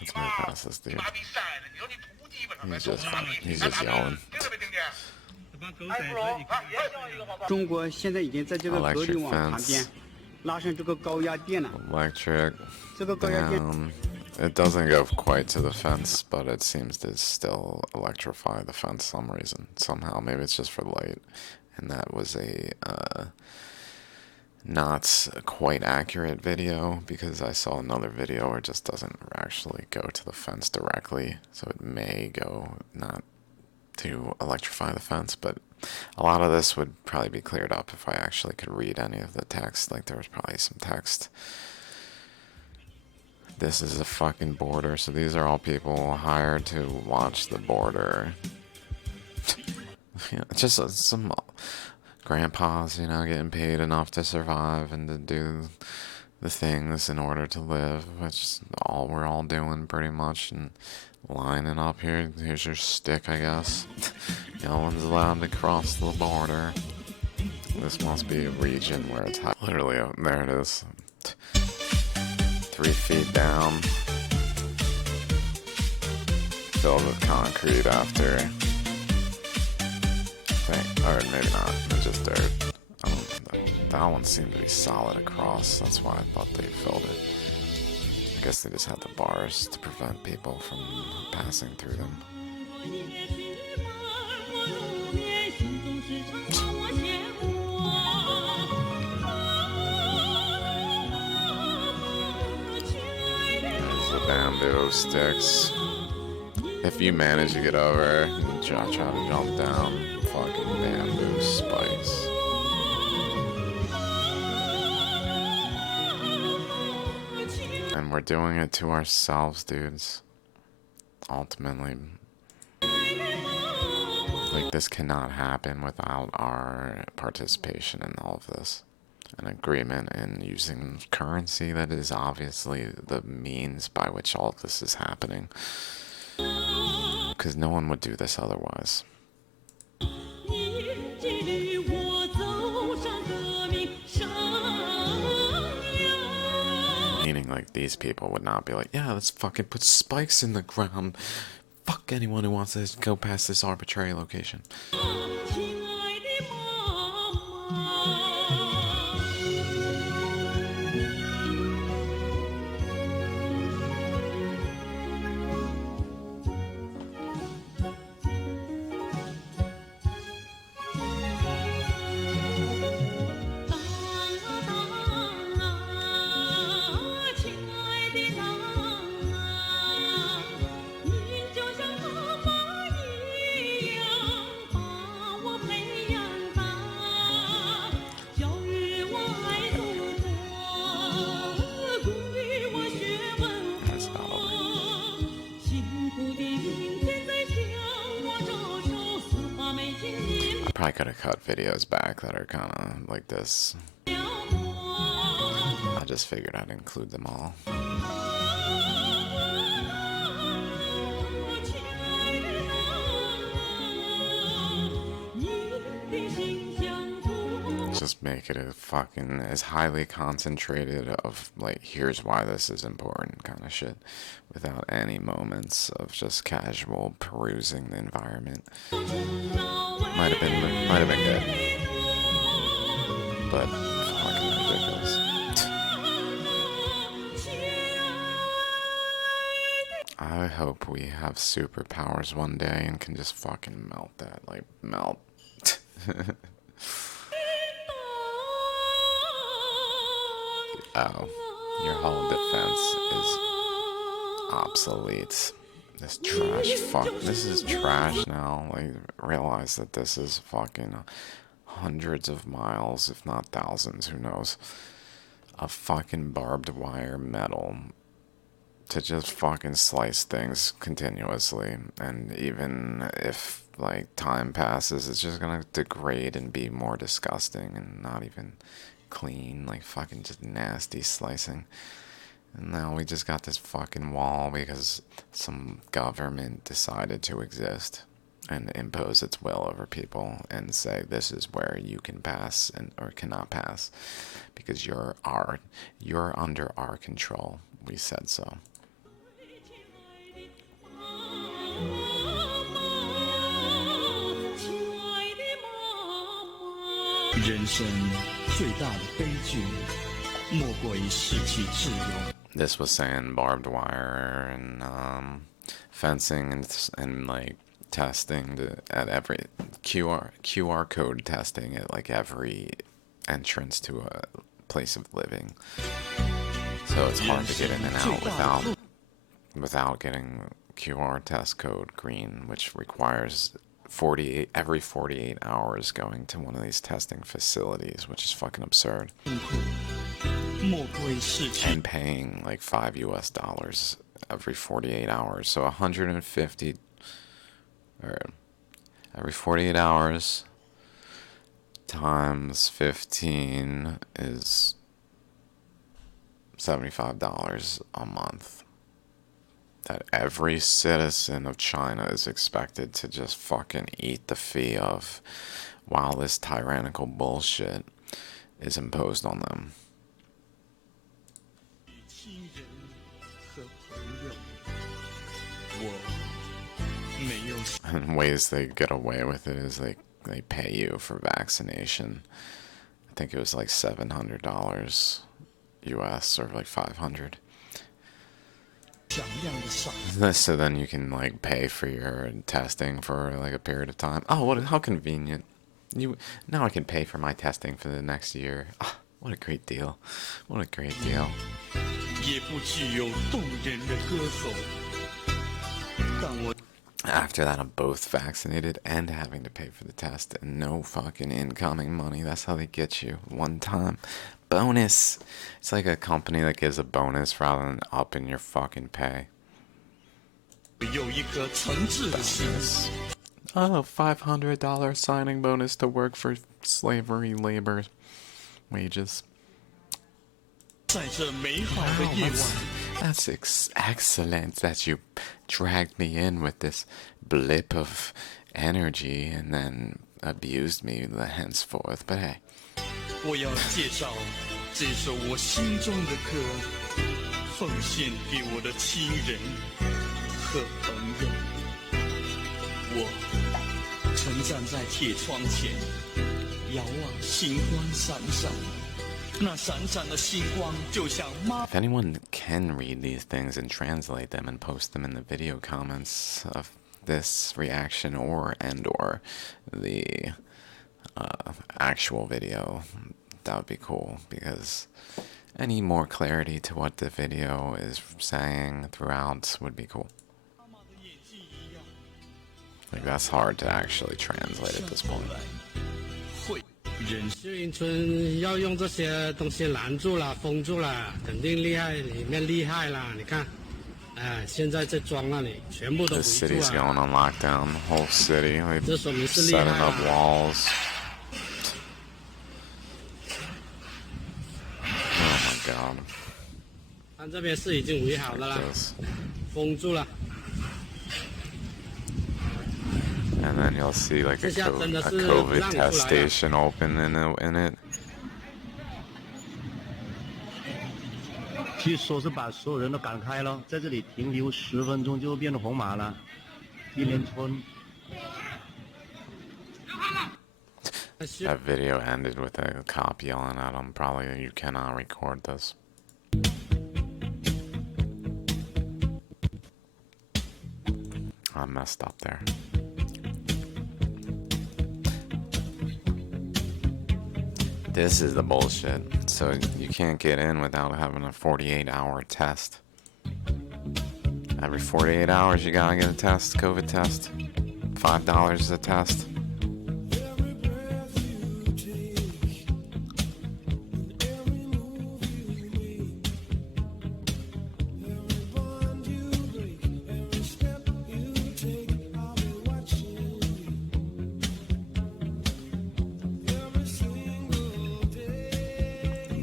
Let's move past this dude. He's just yelling. 中国现在已经在这个隔离网旁边拉上这个高压电了。 Electric. 这个高压电。 It doesn't go quite to the fence, but it seems to still electrify the fence some reason. Somehow, maybe it's just for light. And that was a not quite accurate video, because I saw another video where it just doesn't actually go to the fence directly. So it may go not to electrify the fence, but a lot of this would probably be cleared up if I actually could read any of the text. Like, there was probably some text. This is a fucking border, so these are all people hired to watch the border. Yeah, just some grandpas, you know, getting paid enough to survive and to do the things in order to live, which is all we're all doing pretty much. And lining up here, here's your stick, I guess. No one's allowed to cross the border. This must be a region where it's high. Literally, there it is. 3 feet down. Filled with concrete after. Or maybe not. It's just dirt. That one seemed to be solid across. That's why I thought they filled it. I guess they just had the bars to prevent people from passing through them. There's the bamboo sticks. If you manage to get over and try to jump down, fucking bamboo spikes. And we're doing it to ourselves, dudes. Ultimately. Like, this cannot happen without our participation in all of this. An agreement in using currency that is obviously the means by which all of this is happening. Because no one would do this otherwise. Meaning, like, these people would not be like, yeah, let's fucking put spikes in the ground. Fuck anyone who wants to go past this arbitrary location. I could have cut videos back that are kind of like this. I just figured I'd include them all. Just make it a fucking as highly concentrated of like here's why this is important kind of shit, without any moments of just casual perusing the environment. Might have been good, but fucking ridiculous. I hope we have superpowers one day and can just fucking melt that, like melt. Oh, your whole defense is obsolete. This trash this is trash now. Like, realize that this is fucking hundreds of miles, if not thousands, who knows, of fucking barbed wire metal to just fucking slice things continuously. And even if, like, time passes, it's just gonna degrade and be more disgusting and not even clean, like fucking just nasty slicing. And now we just got this fucking wall because some government decided to exist and impose its will over people and say this is where you can pass and or cannot pass because you're under our control. We said so. 人生最大的悲剧，莫过于失去自由。 This was saying barbed wire and fencing and like testing at every QR code testing at like every entrance to a place of living. So it's hard to get in and out without getting QR test code green, which requires every 48 hours going to one of these testing facilities, which is fucking absurd. And paying like $5 every 48 hours. So 150 or every 48 hours times 15 is $75 a month. That every citizen of China is expected to just fucking eat the fee of while this tyrannical bullshit is imposed on them. And ways they get away with it is they pay you for vaccination. I think it was like $700 US or like $500. So then you can like pay for your testing for like a period of time. Oh, how convenient! Now I can pay for my testing for the next year. Oh, what a great deal! What a great deal! After that, I'm both vaccinated and having to pay for the test and no fucking incoming money. That's how they get you. One time. Bonus. It's like a company that gives a bonus rather than upping your fucking pay. Bonus. Oh, $500 signing bonus to work for slavery labor wages. That's excellent that you dragged me in with this blip of energy and then abused me henceforth, but hey. 我要介绍这首我心中的歌，奉献给我的亲人和朋友。我曾站在铁窗前，遥望星光闪闪，那闪闪的星光就像妈。 If anyone can read these things and translate them and post them in the video comments of this reaction or the actual video, that would be cool, because any more clarity to what the video is saying throughout would be cool. Like, that's hard to actually translate at this point. 秀英村要用这些东西拦住了、封住了，肯定厉害，里面厉害啦！你看，哎，现在在装那里，全部都围 This 住 city's going 啊！ on lockdown, the whole city. Like, 这说明是厉害 setting up 啦！ walls. Oh my god. 看这边是已经围好的啦， This. 封住了。And then you'll see like a COVID test station open in it. 据说是把所有人都赶开了，在这里停留10分钟就变成红码了。一连村。That video ended with a cop yelling at him. Probably you cannot record this. I messed up there. This is the bullshit. So you can't get in without having a 48-hour test. Every 48 hours you gotta get a test, COVID test. $5 a test.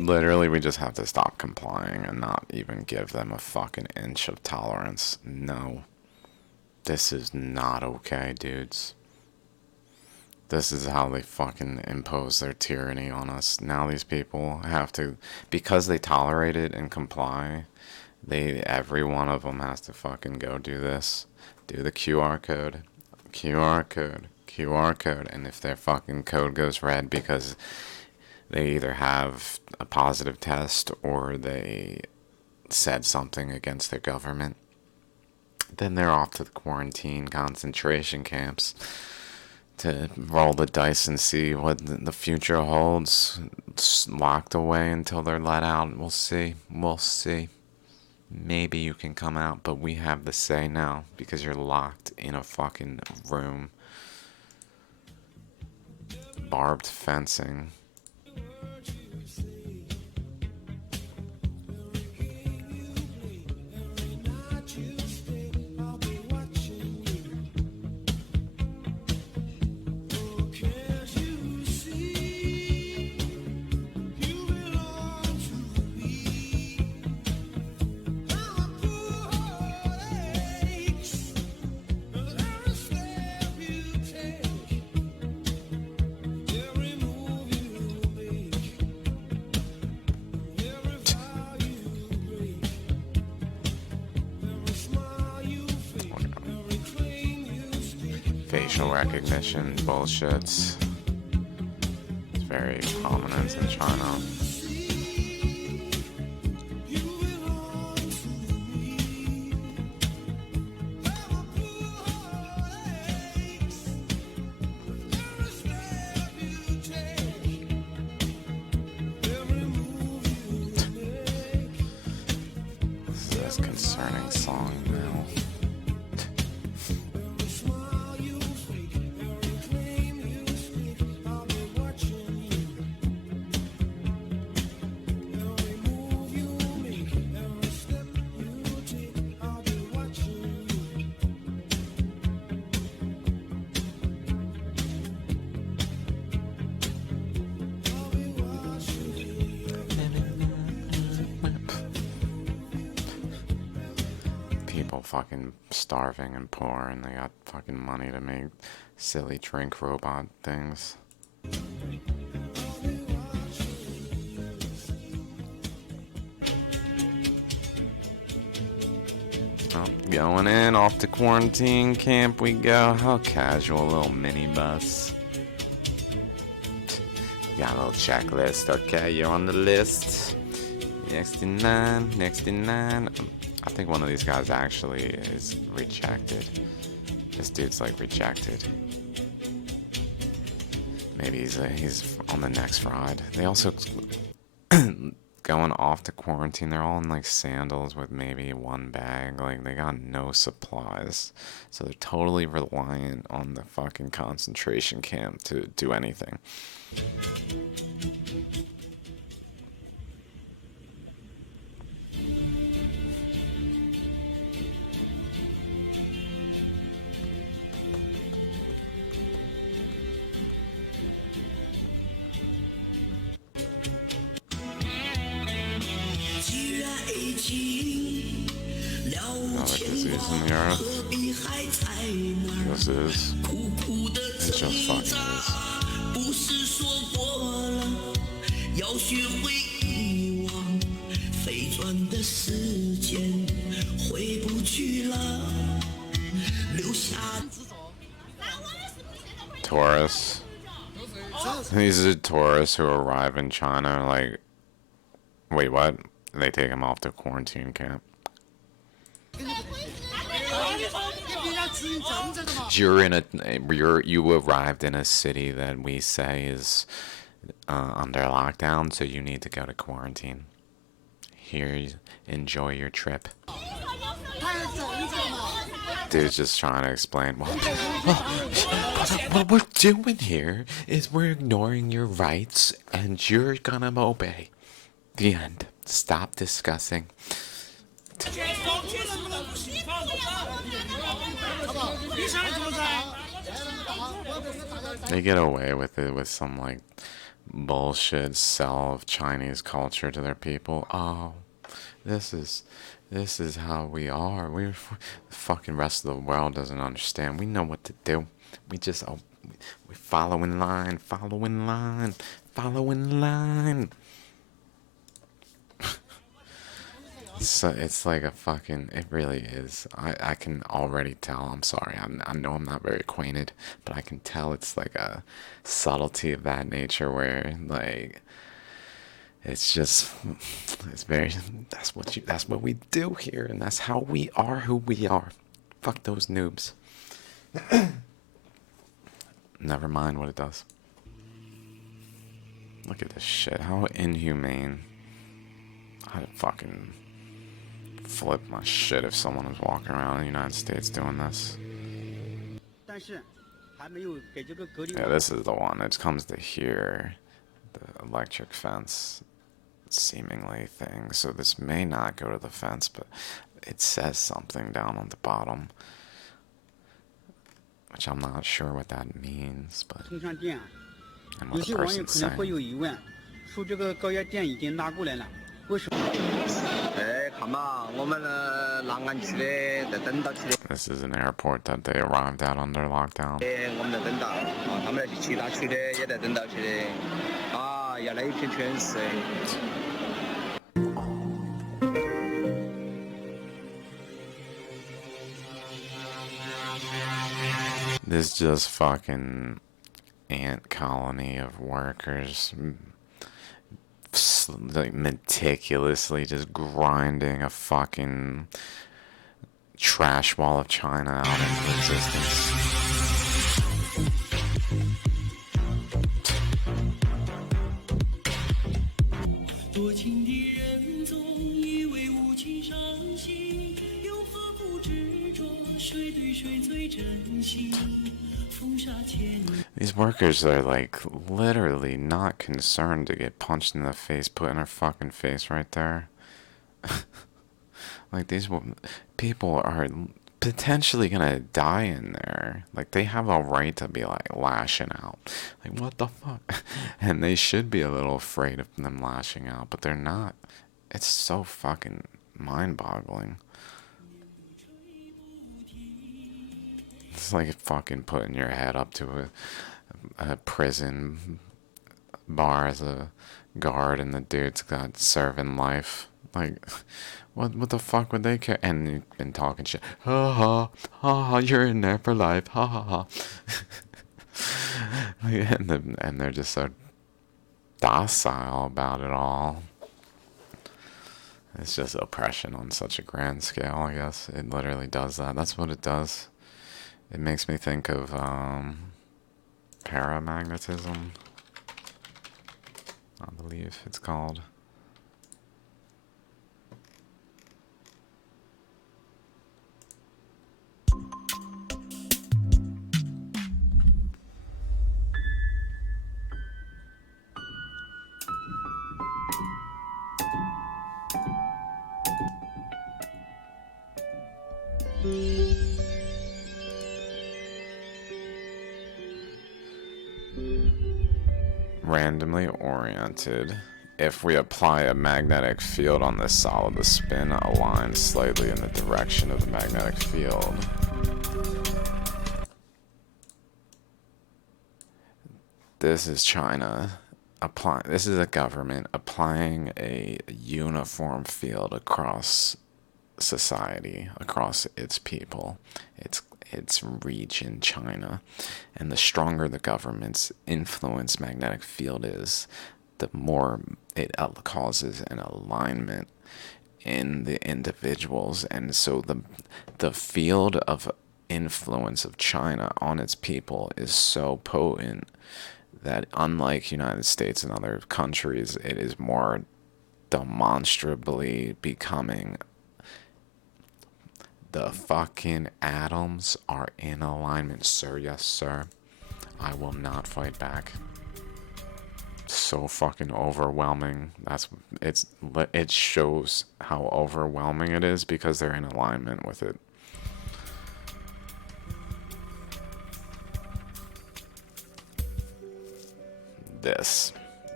Literally, we just have to stop complying and not even give them a fucking inch of tolerance. No. This is not okay, dudes. This is how they fucking impose their tyranny on us. Now these people have to, because they tolerate it and comply, every one of them has to fucking go do this. Do the QR code. QR code. QR code. And if their fucking code goes red because they either have a positive test or they said something against their government, then they're off to the quarantine concentration camps to roll the dice and see what the future holds. It's locked away until they're let out. We'll see. We'll see. Maybe you can come out, but we have the say now because you're locked in a fucking room. Barbed fencing. Facial recognition bullshits. It's very prominent in China. This is a concerning song now. People fucking starving and poor, and they got fucking money to make silly drink robot things. Oh, going in, off to quarantine camp we go. How casual, little minibus. Got a little checklist, okay, you're on the list. Next in line, next in line. I think one of these guys actually is rejected. This dude's like rejected. Maybe he's on the next ride. They also going off to quarantine. They're all in like sandals with maybe one bag. Like they got no supplies, so they're totally reliant on the fucking concentration camp to do anything. Another disease in the earth. This is It just fucking is. 不是说过了，要学会遗忘，飞转的时间回不去了，留下。Tourists. These are tourists who arrive in China. Like, wait, what? They take them off to quarantine camp. You arrived in a city that we say is under lockdown, so you need to go to quarantine. Here, enjoy your trip. Dude's just trying to explain. What we're doing here is we're ignoring your rights, and you're gonna obey. The end. Stop discussing. They get away with it with some like bullshit sell of Chinese culture to their people. Oh, this is how we are. The fucking rest of the world doesn't understand. We know what to do. We just we follow in line, follow in line, follow in line. So it's like a fucking, it really is. I can already tell. I'm sorry. I know I'm not very acquainted, but I can tell it's like a subtlety of that nature where like it's just, it's very, that's what we do here, and that's how we are who we are. Fuck those noobs. Never mind what it does. Look at this shit. How inhumane. I'd fucking flip my shit if someone was walking around in the United States doing this. Yeah, this is the one. It comes to here. The electric fence seemingly thing. So this may not go to the fence, but it says something down on the bottom, which I'm not sure what that means, but and what the person's saying. This is an airport that they arrived at under lockdown. This just fucking ant colony of workers, like meticulously just grinding a fucking trash wall of China out into existence. These workers are like literally not concerned to get punched in the face, put in her fucking face right there. Like these people are potentially gonna die in there. Like they have a right to be like lashing out. Like what the fuck? And they should be a little afraid of them lashing out, but they're not. It's so fucking mind-boggling. It's like fucking putting your head up to a prison bar as a guard, and the dude's got serving life. Like, what the fuck would they care? And talking shit. Ha ha ha ha! You're in there for life. Ha ha ha! And they're just so docile about it all. It's just oppression on such a grand scale, I guess. It literally does that. That's what it does. It makes me think of paramagnetism, I believe it's called. Randomly oriented. If we apply a magnetic field on this solid, the spin aligns slightly in the direction of the magnetic field. This is China this is a government applying a uniform field across society, across its people, its region, China. And the stronger the government's influence magnetic field is, the more it causes an alignment in the individuals. And so the field of influence of China on its people is so potent that, unlike United States and other countries, it is more demonstrably becoming the fucking atoms are in alignment, sir. Yes, sir. I will not fight back. So fucking overwhelming. It shows how overwhelming it is because they're in alignment with it.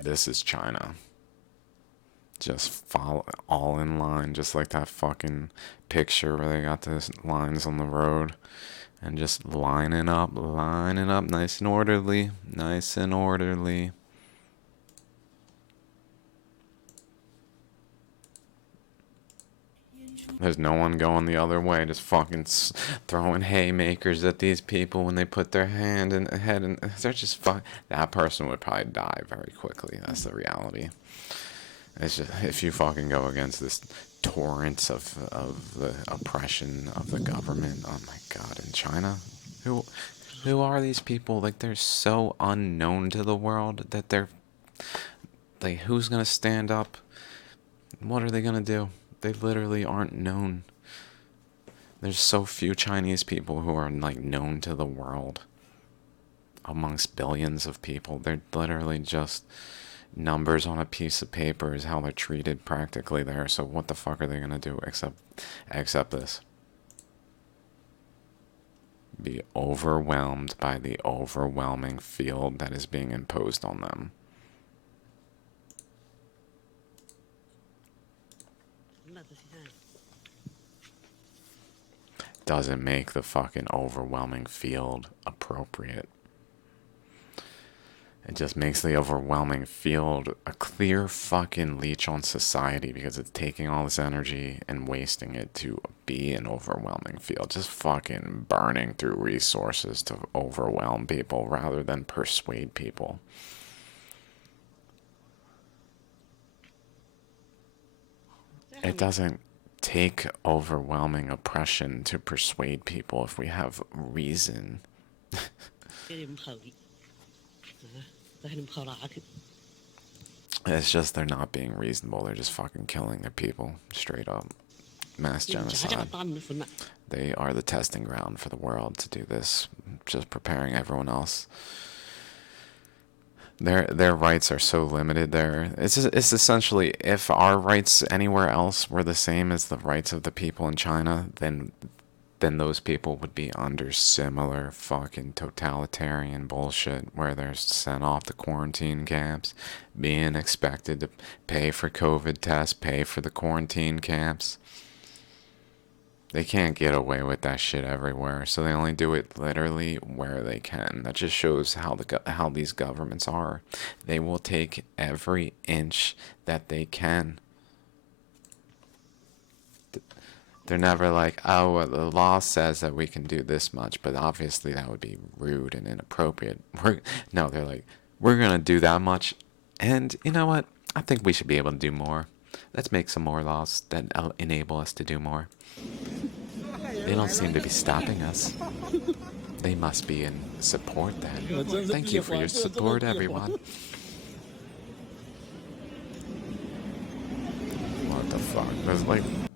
This is China. Just follow all in line, just like that fucking picture where they got the lines on the road, and just lining up, nice and orderly, nice and orderly. There's no one going the other way, just fucking throwing haymakers at these people when they put their hand in the head, and they're just that person would probably die very quickly. That's the reality. It's just, if you fucking go against this torrent of the oppression of the government, oh my god, in China, who are these people? Like, they're so unknown to the world that they're, like, who's gonna stand up? What are they gonna do? They literally aren't known. There's so few Chinese people who are, like, known to the world. Amongst billions of people, they're literally just numbers on a piece of paper is how they're treated practically there. So what the fuck are they gonna do except this? Be overwhelmed by the overwhelming field that is being imposed on them. Doesn't make the fucking overwhelming field appropriate. It just makes the overwhelming field a clear fucking leech on society because it's taking all this energy and wasting it to be an overwhelming field. Just fucking burning through resources to overwhelm people rather than persuade people. It doesn't take overwhelming oppression to persuade people if we have reason. It's just they're not being reasonable. They're just fucking killing their people straight up. Mass genocide. They are the testing ground for the world to do this, just preparing everyone else. Their rights are so limited there. It's essentially, if our rights anywhere else were the same as the rights of the people in China, then those people would be under similar fucking totalitarian bullshit where they're sent off to quarantine camps, being expected to pay for COVID tests, pay for the quarantine camps. They can't get away with that shit everywhere, so they only do it literally where they can. That just shows how these governments are. They will take every inch that they can. They're never like, oh, well, the law says that we can do this much, but obviously that would be rude and inappropriate. No, they're like, we're going to do that much, and you know what? I think we should be able to do more. Let's make some more laws that enable us to do more. They don't seem to be stopping us. They must be in support then. Thank you for your support, everyone. What the fuck?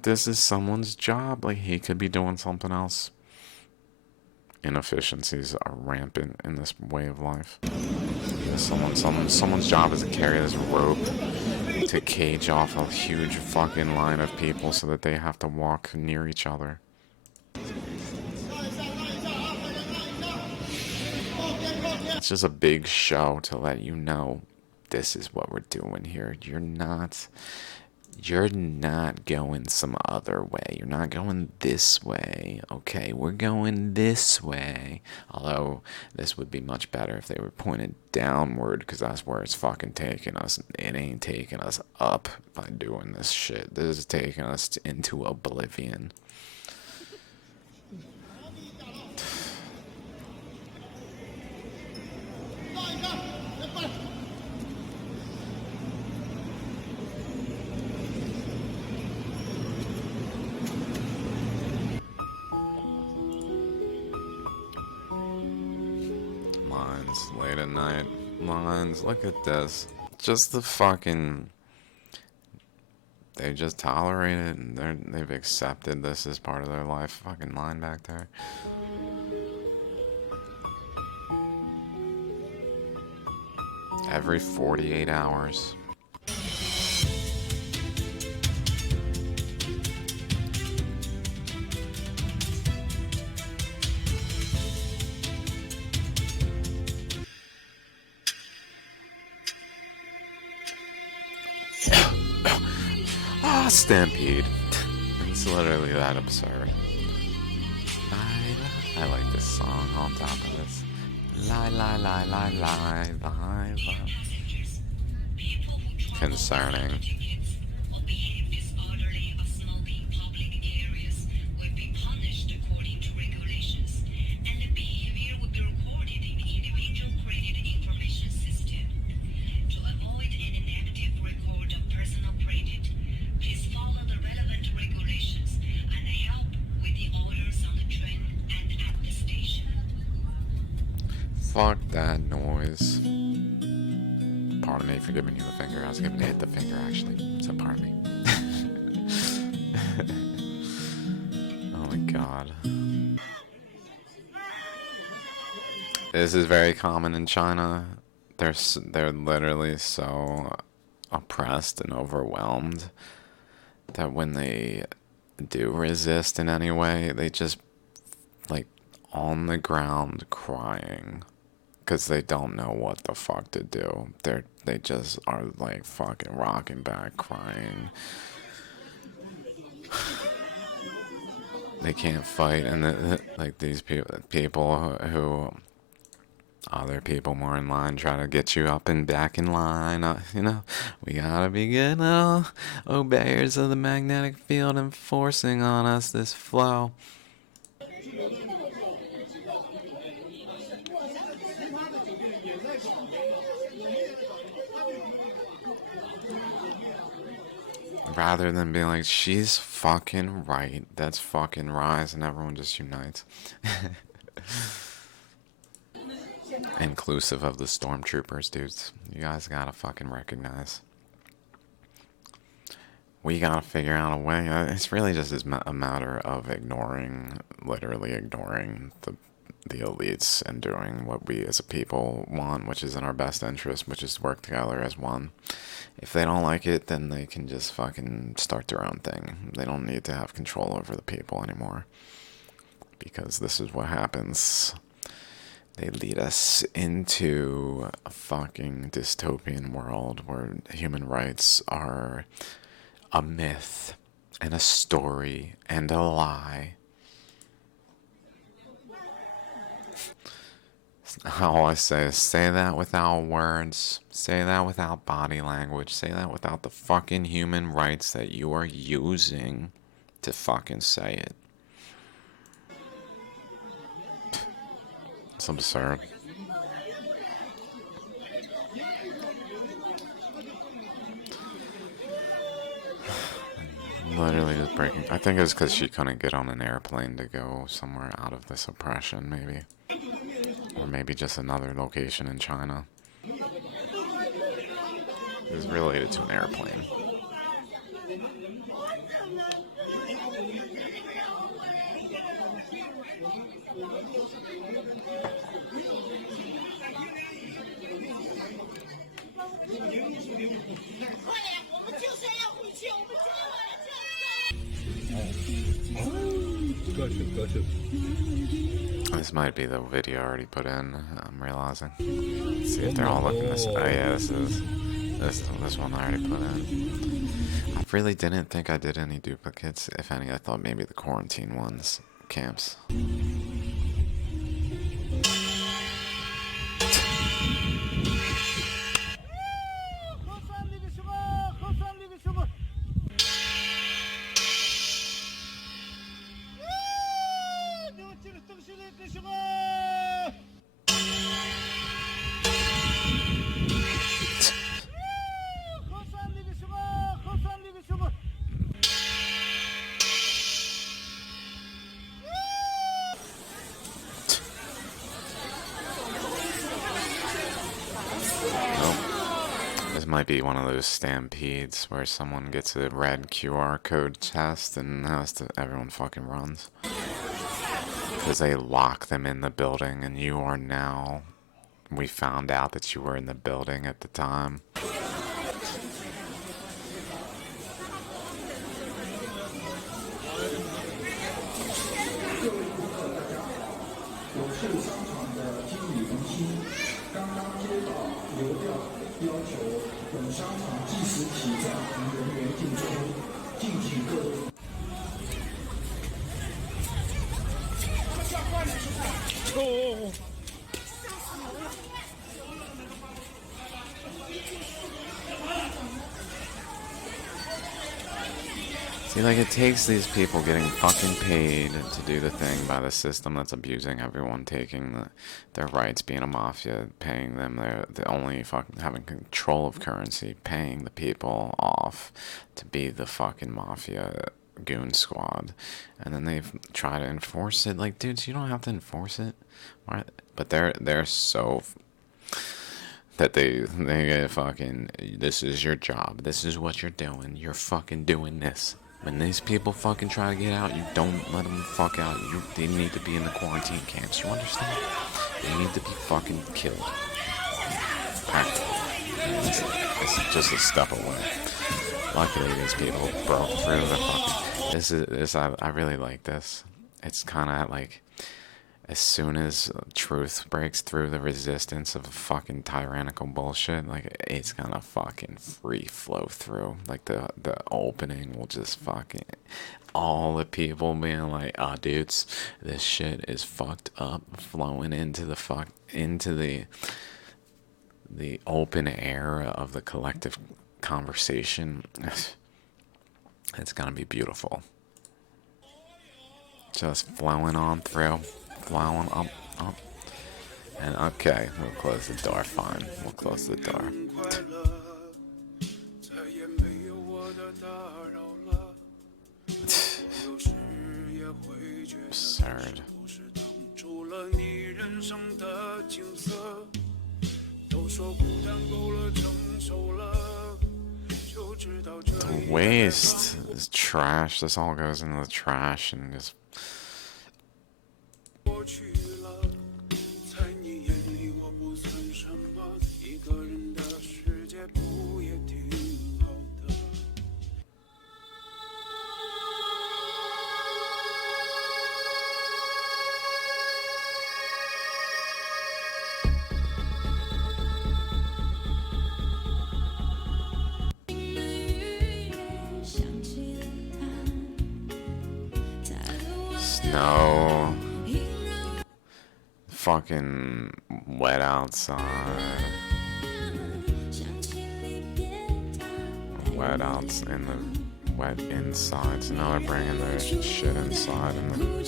This is someone's job. Like, he could be doing something else. Inefficiencies are rampant in this way of life. Someone's job is to carry this rope to cage off a huge fucking line of people so that they have to walk near each other. It's just a big show to let you know this is what we're doing here. You're not going some other way. You're not going this way. Okay, we're going this way. Although, this would be much better if they were pointed downward, because that's where it's fucking taking us. It ain't taking us up by doing this shit. This is taking us into oblivion. Lines, late at night. Lines, look at this. Just the fucking... They just tolerate it and they've accepted this as part of their life. Fucking line back there. Every 48 hours. Stampede. It's literally that absurd. I like this song on top of this. Lie, lie, lie, lie, lie, lie, lie. Concerning. Fuck that noise. Pardon me for giving you the finger. I was giving it the finger, actually. So pardon me. Oh my god. This is very common in China. They're literally so oppressed and overwhelmed that when they do resist in any way, they just like on the ground crying. Because they don't know what the fuck to do. They just are like fucking rocking back, crying. They can't fight, and like these people who other people more in line try to get you up and back in line. You know, we gotta be good obeyers of the magnetic field enforcing on us this flow. Rather than being like, she's fucking right, that's fucking rise, and everyone just unites. Inclusive of the stormtroopers, dudes. You guys gotta fucking recognize. We gotta figure out a way. It's really just a matter of literally ignoring the elites and doing what we as a people want, which is in our best interest, which is to work together as one. If they don't like it, then they can just fucking start their own thing. They don't need to have control over the people anymore. Because this is what happens. They lead us into a fucking dystopian world where human rights are a myth and a story and a lie. All I say is say that without words, say that without body language, say that without the fucking human rights that you are using to fucking say it. It's absurd. Literally just breaking. I think it's because she couldn't get on an airplane to go somewhere out of this oppression, maybe. Or maybe just another location in China. It's related to an airplane. This might be the video I already put in, I'm realizing. Let's see if they're all looking this. Oh yeah, this one I already put in. I really didn't think I did any duplicates. If any, I thought maybe the quarantine ones, camps. This might be one of those stampedes where someone gets a red QR code test and everyone fucking runs. Because they lock them in the building and you are now... We found out that you were in the building at the time. See, like, it takes these people getting fucking paid to do the thing by the system that's abusing everyone, taking their rights, being a mafia, paying them, they're only fucking having control of currency, paying the people off to be the fucking mafia goon squad, and then they try to enforce it. Like, dudes, you don't have to enforce it. Why? But they're so... that they get fucking, this is your job, this is what you're doing, you're fucking doing this. When these people fucking try to get out, you don't let them fuck out. They need to be in the quarantine camps, you understand? They need to be fucking killed. It's just a step away. Luckily, these people broke through the fucking... I really like this. It's kind of like... As soon as truth breaks through the resistance of fucking tyrannical bullshit, like, it's gonna fucking free flow through. Like, the opening will just fucking... All the people being like, oh, dudes, this shit is fucked up, flowing into the open air of the collective conversation. It's gonna be beautiful. Just flowing on through. Flowing up. And okay, we'll close the door, fine. We'll close the door. Absurd. The waste is trash. This all goes into the trash and just... Snow. Fucking wet outside. Wet outside and the wet inside. So now they're bringing their shit inside. And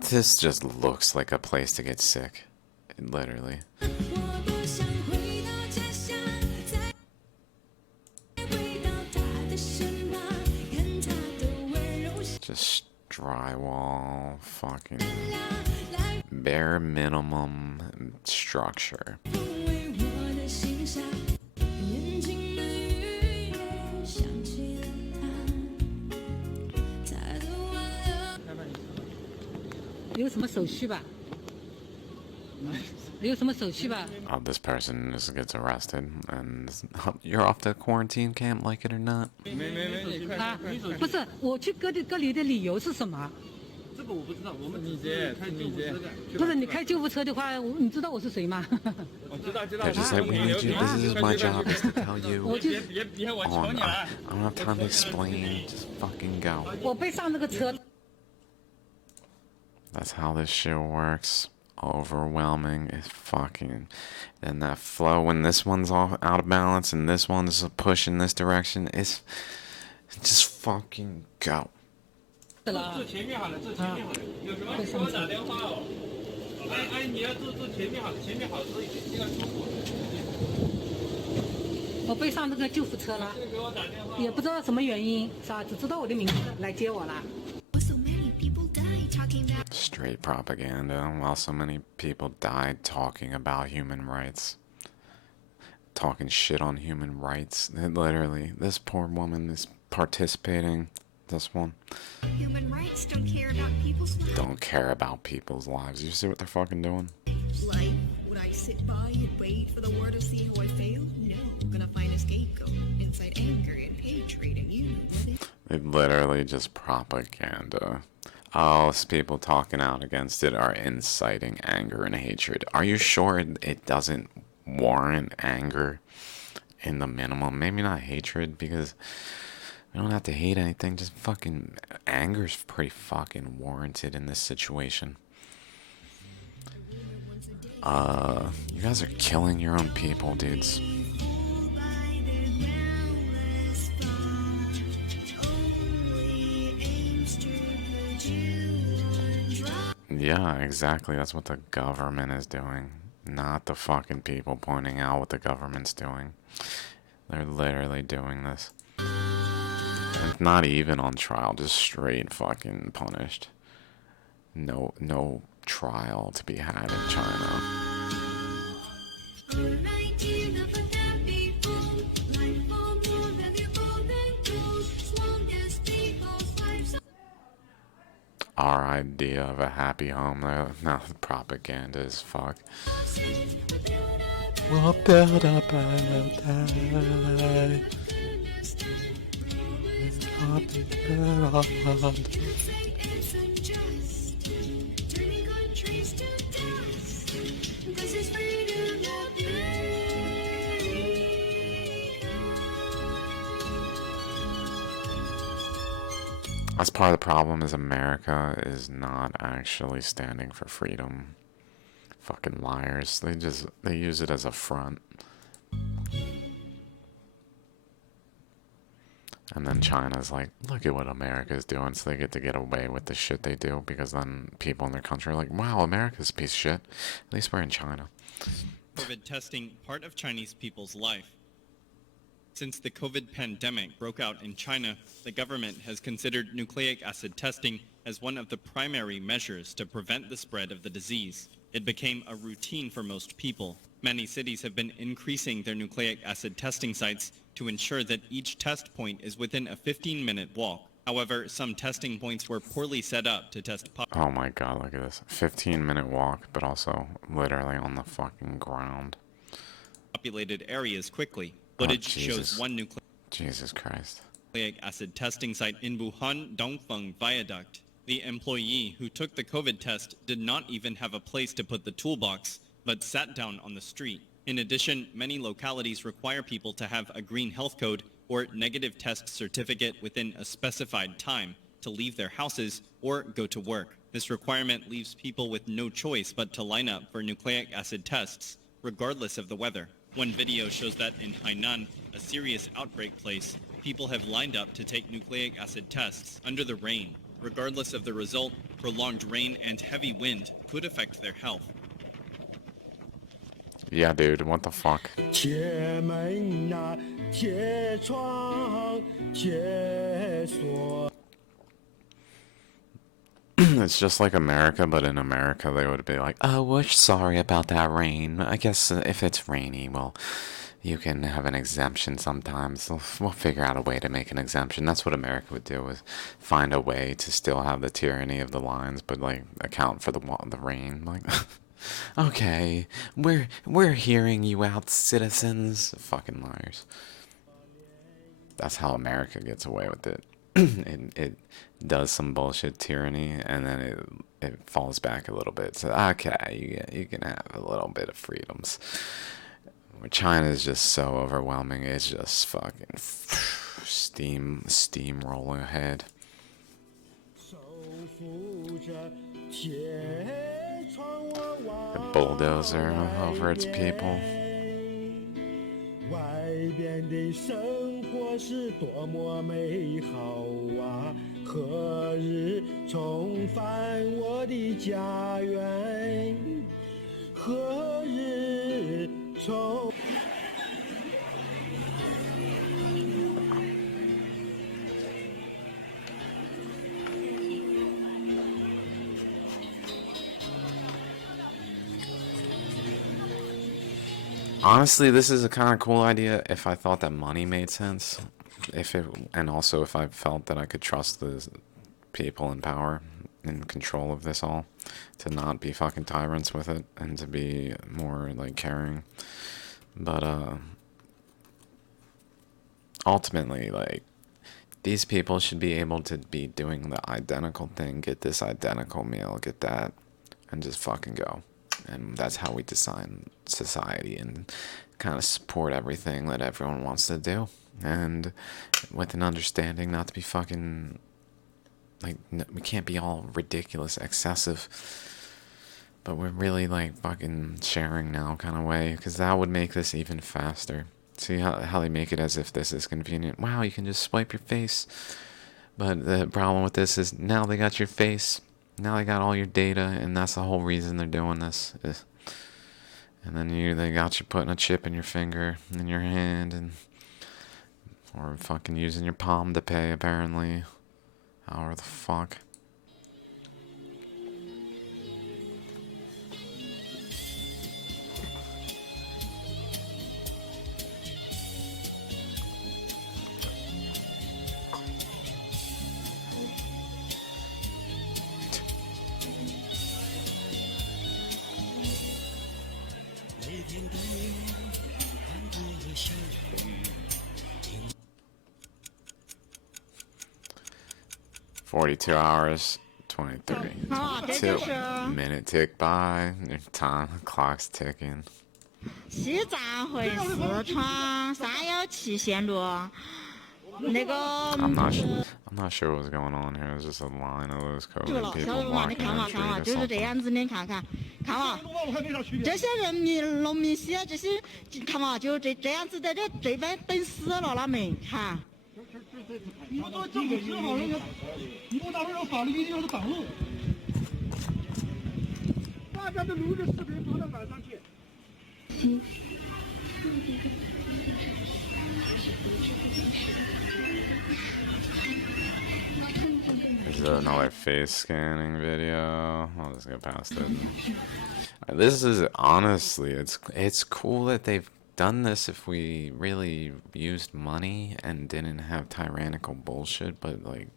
this just looks like a place to get sick. Literally. Just drywall, fucking bare minimum structure. Oh, this person just gets arrested, and you're off to quarantine camp, like it or not. 这个我不知道，我们只是开救护车的。不是你开救护车的话，你知道我是谁吗？我知道。 They're just like, we need you. This is my job, is to tell you. 别，我求你了。I don't have time to explain. Just fucking go. 我被上那个车。 That's how this shit works. Overwhelming is fucking. And that flow when this one's off out of balance and this one's a push in this direction, it's just fucking go. 坐前面好了，坐前面好了。有什么给我打电话哦。哎，你要坐前面好了，前面好，所以这个舒服。我被上那个救护车了，也不知道什么原因，是吧？只知道我的名字来接我了。 Straight propaganda while so many people died talking about human rights. Talking shit on human rights. Literally, this poor woman is participating. This one. Human rights don't care about people's lives. Don't care about people's lives. You see what they're fucking doing? Like, would I sit by and wait for the war to see how I fail? No, I'm gonna find a scapegoat. Inside anger and hatred, and you know what it. They literally just propaganda. All people talking out against it are inciting anger and hatred. Are you sure it doesn't warrant anger in the minimum? Maybe not hatred, because we don't have to hate anything. Just fucking anger's pretty fucking warranted in this situation. You guys are killing your own people, dudes. Yeah, exactly. That's what the government is doing. Not the fucking people pointing out what the government's doing. They're literally doing this. And not even on trial, just straight fucking punished. No trial to be had in China. Our idea of a happy home, now propaganda as fuck. We'll build a paradise. That's part of the problem, is America is not actually standing for freedom. Fucking liars. They use it as a front. And then China's like, look at what America's doing, so they get away with the shit they do, because then people in their country are like, wow, America's a piece of shit. At least we're in China. COVID testing part of Chinese people's life. Since the COVID pandemic broke out in China, the government has considered nucleic acid testing as one of the primary measures to prevent the spread of the disease. It became a routine for most people. Many cities have been increasing their nucleic acid testing sites to ensure that each test point is within a 15-minute walk. However, some testing points were poorly set up to test oh my god, look at this. 15-minute walk, but also literally on the fucking ground. Populated areas quickly. Footage shows one Jesus Christ. Nucleic acid testing site in Wuhan Dongfeng Viaduct. The employee who took the COVID test did not even have a place to put the toolbox, but sat down on the street. In addition, many localities require people to have a green health code or negative test certificate within a specified time to leave their houses or go to work. This requirement leaves people with no choice but to line up for nucleic acid tests, regardless of the weather. One video shows that in Hainan, a serious outbreak place, people have lined up to take nucleic acid tests under the rain. Regardless of the result, prolonged rain and heavy wind could affect their health. Yeah, dude, what the fuck? It's just like America, but in America they would be like, oh, we're sorry about that rain. I guess if it's rainy, well, you can have an exemption sometimes. We'll figure out a way to make an exemption. That's what America would do, is find a way to still have the tyranny of the lines, but like account for the rain. Like, okay, we're hearing you out, citizens. Fucking liars. That's how America gets away with it. it does some bullshit tyranny, and then it falls back a little bit. So okay, you can have a little bit of freedoms. China is just so overwhelming. It's just fucking steamrolling ahead. The bulldozer over its people. 外边的生活是多么美好啊！何日重返我的家园？何日重？ Honestly, this is a kind of cool idea if I thought that money made sense. And also if I felt that I could trust the people in power, in control of this all, to not be fucking tyrants with it, and to be more, like, caring. But, ultimately, like, these people should be able to be doing the identical thing, get this identical meal, get that, and just fucking go. And that's how we design society and kind of support everything that everyone wants to do. And with an understanding not to be fucking, like, we can't be all ridiculous, excessive, but we're really, like, fucking sharing now kind of way, because that would make this even faster. See how they make it as if this is convenient. Wow, you can just swipe your face. But the problem with this is now they got your face. Now they got all your data, and that's the whole reason they're doing this. And then they got you putting a chip in your finger, in your hand, and or fucking using your palm to pay, apparently. However the fuck. $42 hours, 23. 2-minute tick by. Your time clock's ticking. 西站回四川317线路，那个。I'm not sure what's going on here. It's just a line of those COVID 了， people 小人嘛，你 walking 看嘛 the 看嘛， street 就 or 是这 something. 样子的，看看，看嘛，这些人民农民些这些，看嘛，就这样子的，这边等死了他们，看。你们都政府执法人员，你们到时候法律一定要是挡路。大家都录着视频发到网上去。There's another face scanning video. I'll just go past it. This is honestly, it's cool that they've done this if we really used money and didn't have tyrannical bullshit, but like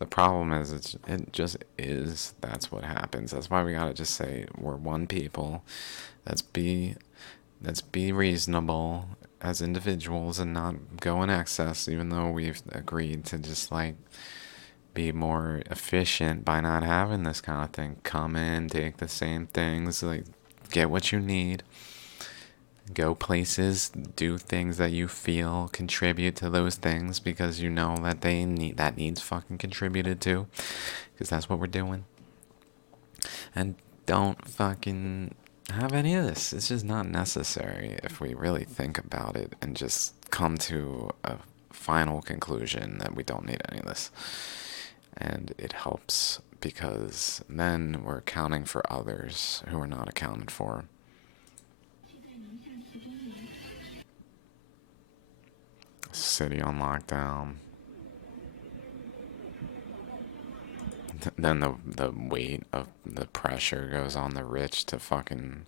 the problem is it just is. That's what happens. That's why we gotta just say we're one people. Let's be reasonable as individuals and not go in excess, even though we've agreed to just like be more efficient by not having this kind of thing. Come in, take the same things, like get what you need, go places, do things that you feel contribute to those things because you know that that needs fucking contributed to, because that's what we're doing. And don't fucking have any of this. It's just not necessary if we really think about it and just come to a final conclusion that we don't need any of this. And it helps because then we're accounting for others who are not accounted for. City on lockdown. Then the weight of the pressure goes on the rich to fucking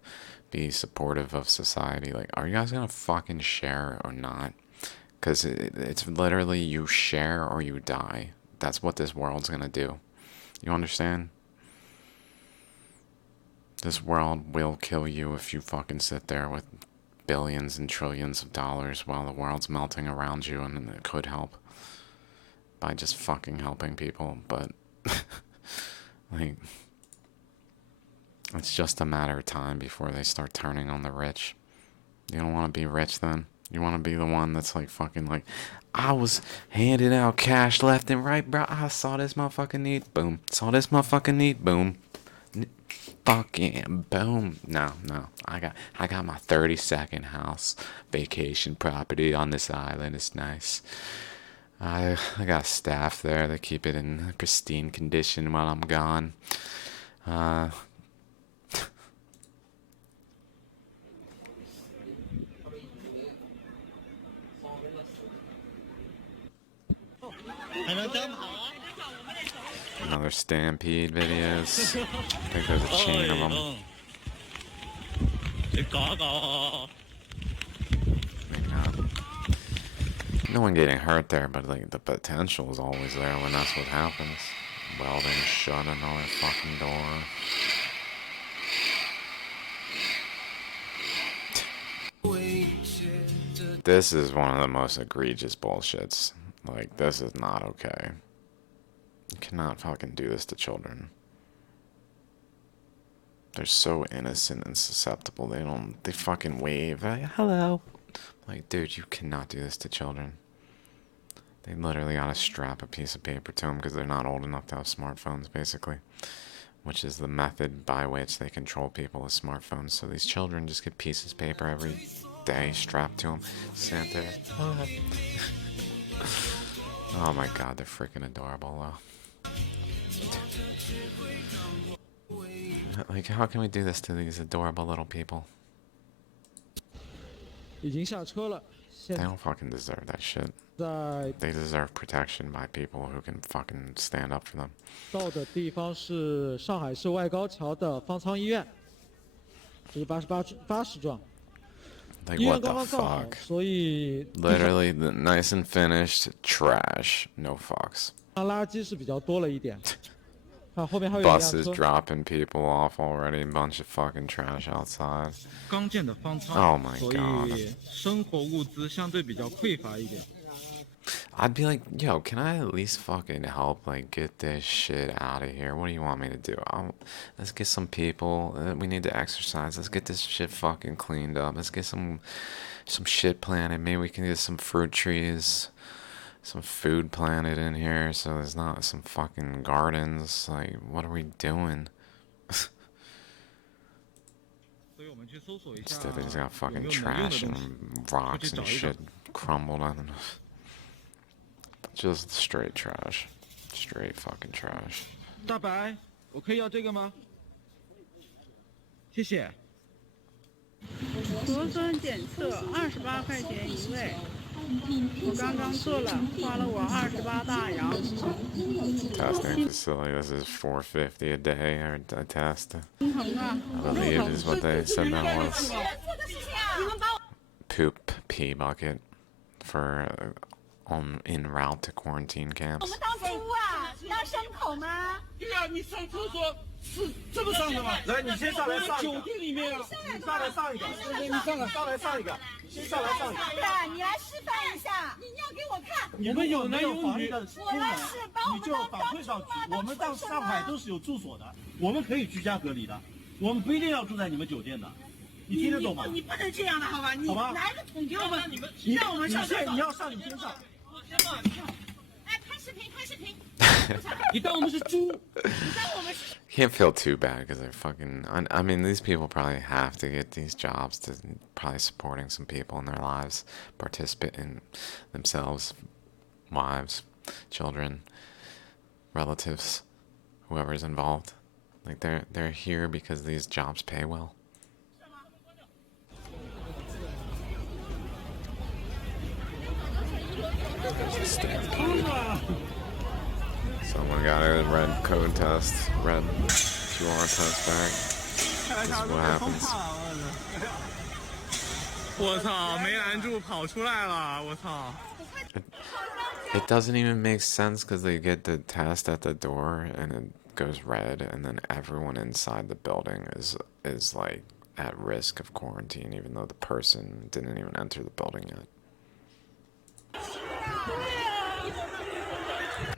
be supportive of society. Like, are you guys gonna fucking share or not? Because it's literally you share or you die. That's what this world's gonna do. You understand? This world will kill you if you fucking sit there with billions and trillions of dollars while the world's melting around you, and it could help. by just fucking helping people, but like, it's just a matter of time before they start turning on the rich. You don't want to be rich then. You want to be the one that's like fucking like, I was handing out cash left and right, bro. I saw this motherfucking need, boom. Saw this motherfucking need, boom. Fucking boom. No. I got my 30-second house vacation property on this island. It's nice. I got staff there that keep it in pristine condition while I'm gone. Another stampede videos. I think there's a chain of them. No one getting hurt there, but like the potential is always there when that's what happens. Welding shut another fucking door. This is one of the most egregious bullshits. Like, this is not okay. You cannot fucking do this to children. They're so innocent and susceptible. They fucking wave. Like, hello. Like, dude, you cannot do this to children. They literally gotta strap a piece of paper to them because they're not old enough to have smartphones, basically. Which is the method by which they control people with smartphones. So these children just get pieces of paper every day strapped to them. Stand there. Oh my god, they're freaking adorable, though. Like, how can we do this to these adorable little people? They don't fucking deserve that shit. They deserve protection by people who can fucking stand up for them. 到的地方是上海市外高桥的方舱医院，这是80幢。 Like, what the fuck? Literally, nice and finished, trash, no fucks. Buses dropping people off already, a bunch of fucking trash outside. Oh my god. I'd be like, yo, can I at least fucking help, like, get this shit out of here? What do you want me to do? Let's get some people, we need to exercise, let's get this shit fucking cleaned up, let's get some shit planted, maybe we can get some fruit trees, some food planted in here, so there's not some fucking gardens, like, what are we doing? Instead they just got fucking trash and rocks and shit crumbled on them. Just straight trash. Straight fucking trash. 大白，我可以要这个吗？谢谢。核酸检测28块钱一位，我刚刚做了，花了我28大洋。Testing facility. This is $4.50 a day or a test. I believe is what they said that was. Poop pee bucket for en route to quarantine camps. 我们当猪啊，当牲口吗？对啊，你上厕所是这么上的吗？来，你先上来上一个。酒店里面啊，你上来上一个。你上来上一个，先上来上一个。你来示范一下，你要给我看。你们有没有防疫的功能？你就反馈上去。我们到上海都是有住所的，我们可以居家隔离的，我们不一定要住在你们酒店的。 你听得懂吗？你不能这样的，好吧？你拿个桶给我们，你让我们上。你要上，你先上。哎，拍视频，拍视频。你当我们是猪？你当我们是？ Can't feel too bad because they're fucking. I mean, these people probably have to get these jobs to probably supporting some people in their lives, participate in themselves, wives, children, relatives, whoever's involved. Like they're here because these jobs pay well. Someone got a red code test, red QR test back. This is what happens. 我操，没拦住，跑出来了，我操。 It doesn't even make sense because they get the test at the door and it goes red, and then everyone inside the building is like at risk of quarantine, even though the person didn't even enter the building yet.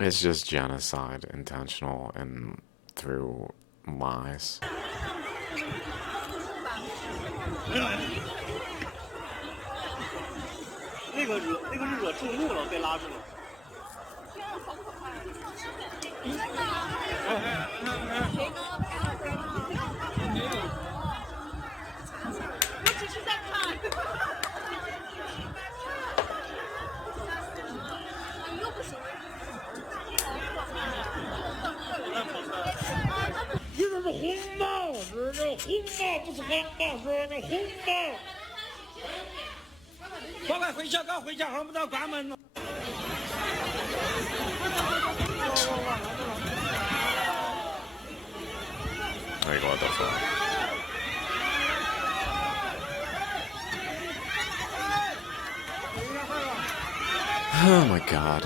It's just genocide, intentional and through lies. 那个是惹众怒了，被拉住了。我只是在看。你又不行。这是红帽，这是红帽，不是黄帽，这是红帽。快快回家，赶回家，还不到关门了。Like, what the fuck? Oh my god.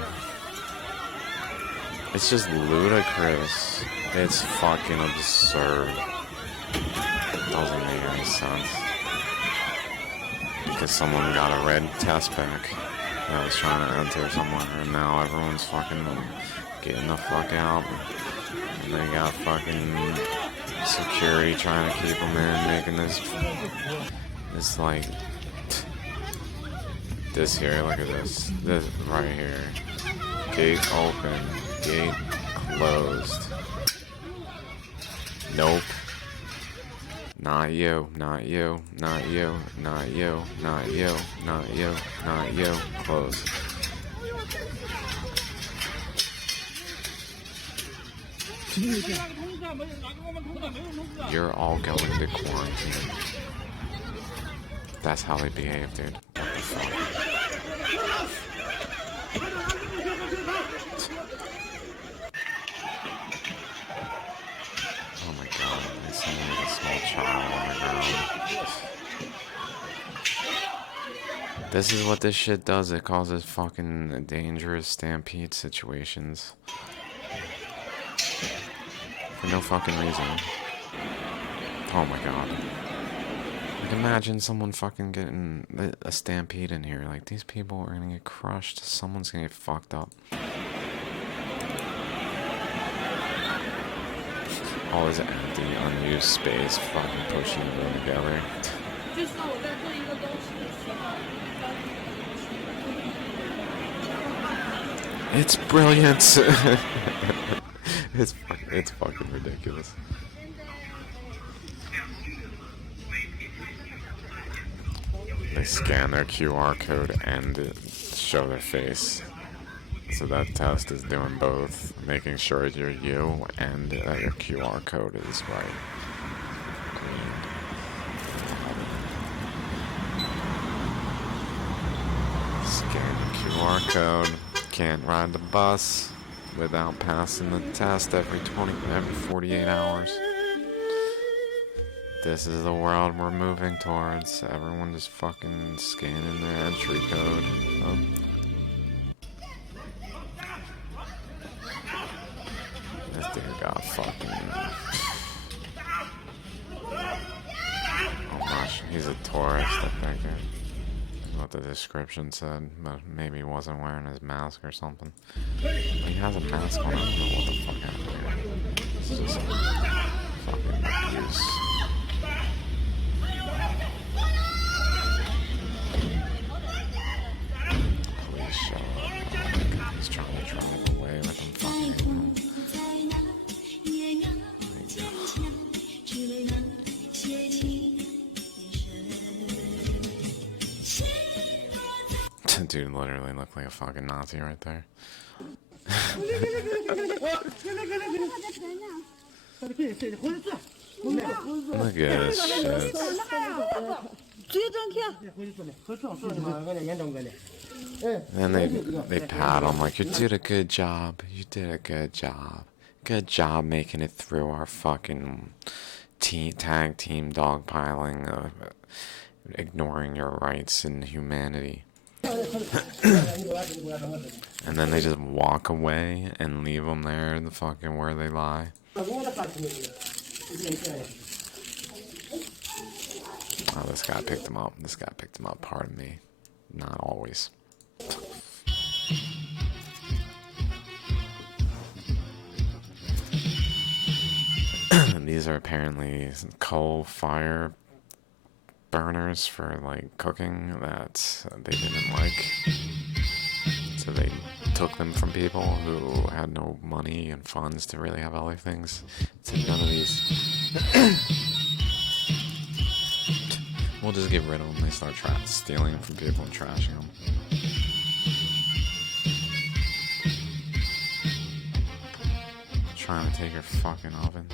It's just ludicrous. It's fucking absurd. It doesn't make any sense. Because someone got a red test back that was trying to enter somewhere, and now everyone's fucking getting the fuck out. And they got fucking security trying to keep them in, making this like, this here, look at this right here, gate open, gate closed, nope, not you, not you, not you, not you, not you, not you, not you, closed. You're all going to quarantine. That's how they behave, dude. What the fuck? Oh my god, there's someone with a small child on the ground. This is what this shit does. It causes fucking dangerous stampede situations. For no fucking reason. Oh my god. Like, imagine someone fucking getting a stampede in here. Like, these people are gonna get crushed. Someone's gonna get fucked up. All this empty, unused space fucking pushing them together. It's brilliant! It's fucking ridiculous. They scan their QR code and show their face. So that test is doing both, making sure you're you and that your QR code is right. Scan the QR code. Can't ride the bus without passing the test every 48 hours. This is the world we're moving towards. Everyone just fucking scanning their entry code. Oh. This dude got fucking... Oh gosh, he's a tourist, I think. What the description said, but maybe he wasn't wearing his mask or something. But he has a mask on, I don't know what the fuck happened here. This is just fucking abuse. Please show up. Oh my god, he's trying to drive away with them fucking animals. Dude literally looked like a fucking Nazi right there. Look at this shit. And they pat him like, you did a good job. You did a good job. Good job making it through our fucking tag team dogpiling of ignoring your rights and humanity. And then they just walk away and leave them there in the fucking where they lie. Oh, this guy picked him up. This guy picked him up, pardon me. Not always. these are apparently coal fire burners for like cooking that they didn't like. So they took them from people who had no money and funds to really have other things. So none of these. We'll just get rid of them. They start stealing them from people and trashing them. Trying to take your fucking oven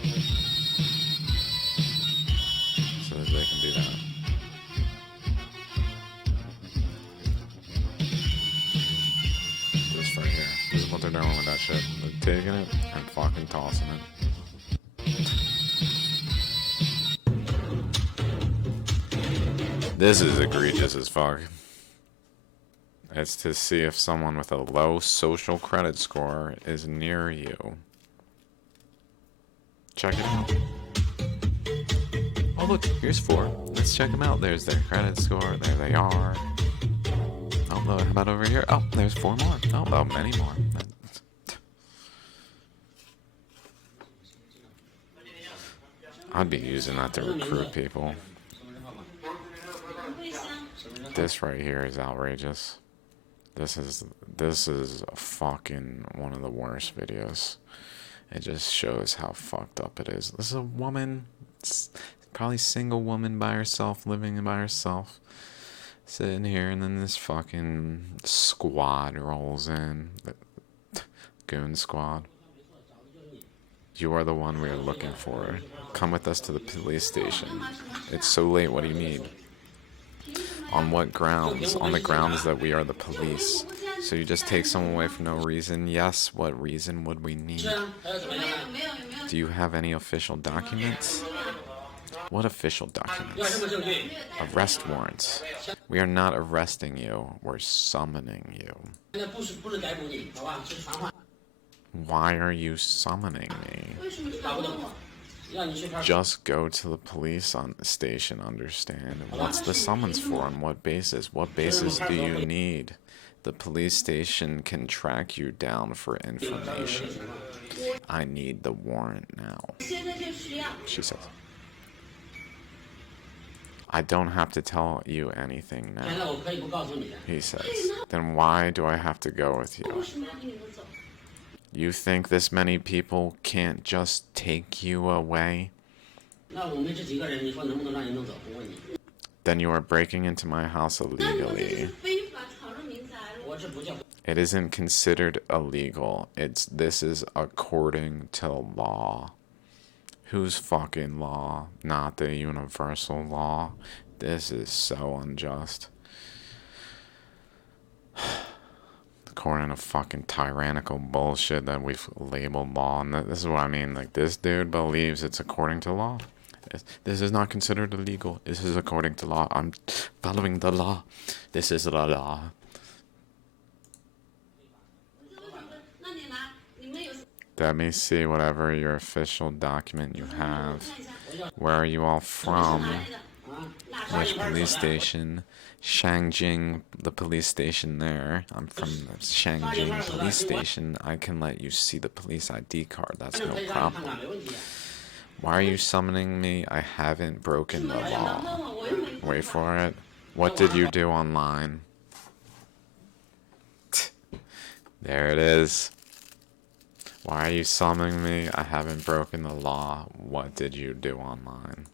so that they can do that. This right here. This is what they're doing with that shit. They're taking it and fucking tossing it. This is egregious as fuck. It's to see if someone with a low social credit score is near you. Check it out. Oh look, here's 4. Let's check them out. There's their credit score. There they are. Oh, how about over here? Oh, there's 4 more. Oh, about many more. I'd be using that to recruit people. This right here is outrageous. This is fucking one of the worst videos. It just shows how fucked up it is. This is a woman, probably single woman by herself, living by herself, sitting here, and then this fucking squad rolls in. The goon squad. You are the one we are looking for. Come with us to the police station. It's so late, what do you need? On what grounds? On the grounds that we are the police. So you just take someone away for no reason? Yes, what reason would we need? Do you have any official documents? What official documents? Arrest warrants. We are not arresting you, we're summoning you. Why are you summoning me? Just go to the police station, understand? What's the summons for? On what basis? What basis do you need? The police station can track you down for information. I need the warrant now. She says. I don't have to tell you anything now. He says. Then why do I have to go with you? You think this many people can't just take you away? Then you are breaking into my house illegally. It isn't considered illegal. This is according to law. Whose fucking law? Not the universal law. This is so unjust. According to fucking tyrannical bullshit that we've labeled law. And this is what I mean. Like, this dude believes it's according to law. This is not considered illegal. This is according to law. I'm following the law. This is the law. Let me see whatever your official document you have. Where are you all from? Which police station? Shangjing, the police station there. I'm from the Shangjing police station. I can let you see the police ID card. That's no problem. Why are you summoning me? I haven't broken the law. Wait for it. What did you do online? There it is. Why are you summoning me? I haven't broken the law. What did you do online?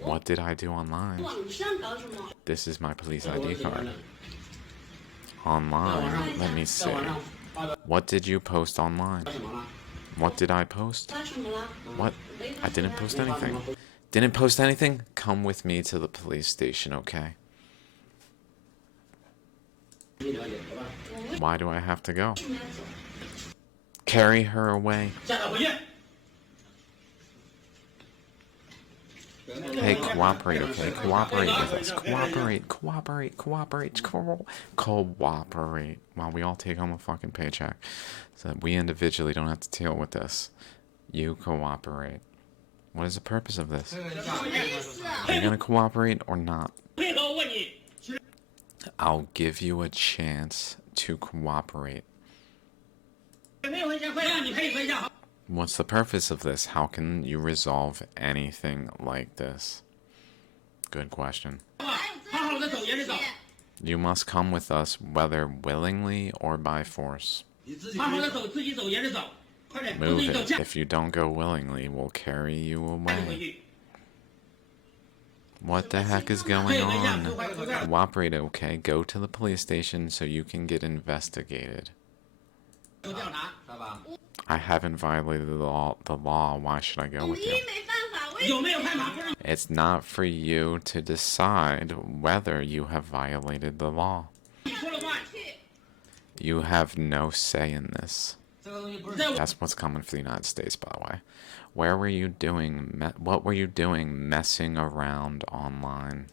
What did I do online? This is my police ID card. Online? Let me see. What did you post online? What did I post? What? I didn't post anything. Didn't post anything? Come with me to the police station, okay? Why do I have to go? Carry her away. Hey, cooperate, okay? Cooperate with us. Cooperate. While we all take home a fucking paycheck. So that we individually don't have to deal with this. You cooperate. What is the purpose of this? Are you gonna cooperate or not? I'll give you a chance to cooperate. What's the purpose of this? How can you resolve anything like this? Good question. You must come with us, whether willingly or by force. Move it. If you don't go willingly, we'll carry you away. What the heck is going on? Cooperate, okay? Go to the police station so you can get investigated. I haven't violated the law. Why should I go with you? It's not for you to decide whether you have violated the law. You have no say in this. That's what's common for the United States, by the way. Where were you doing? What were you doing messing around online?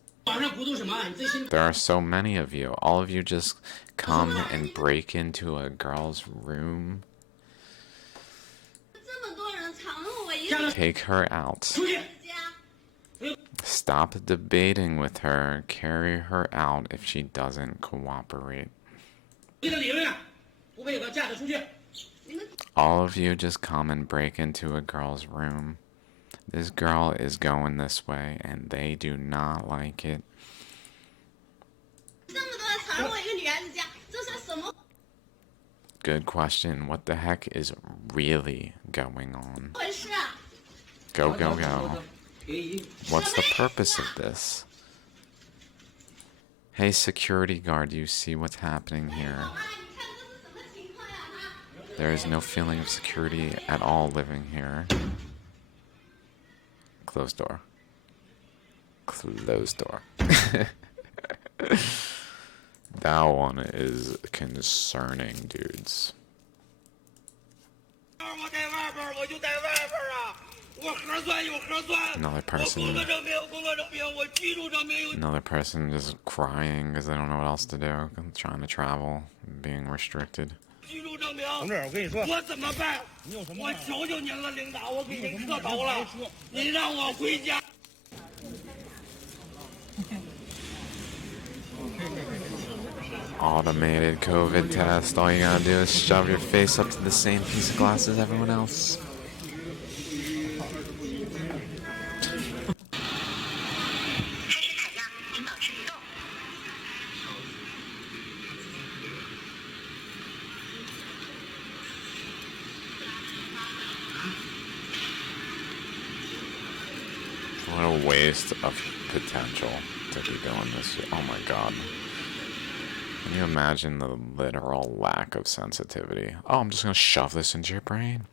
There are so many of you. All of you just come and break into a girl's room. Take her out. Stop debating with her. Carry her out if she doesn't cooperate. All of you just come and break into a girl's room. This girl is going this way, and they do not like it. Good question. What the heck is really going on? Go, go, go. What's the purpose of this? Hey, security guard, do you see what's happening here? There is no feeling of security at all living here. Closed door. Closed door. That one is concerning, dudes. Another person just crying because they don't know what else to do. Trying to travel, being restricted. Automated COVID test. All you gotta do is shove your face up to the same piece of glass as everyone else. What a waste of potential to be doing this. Oh my god. Can you imagine the literal lack of sensitivity? Oh, I'm just gonna shove this into your brain.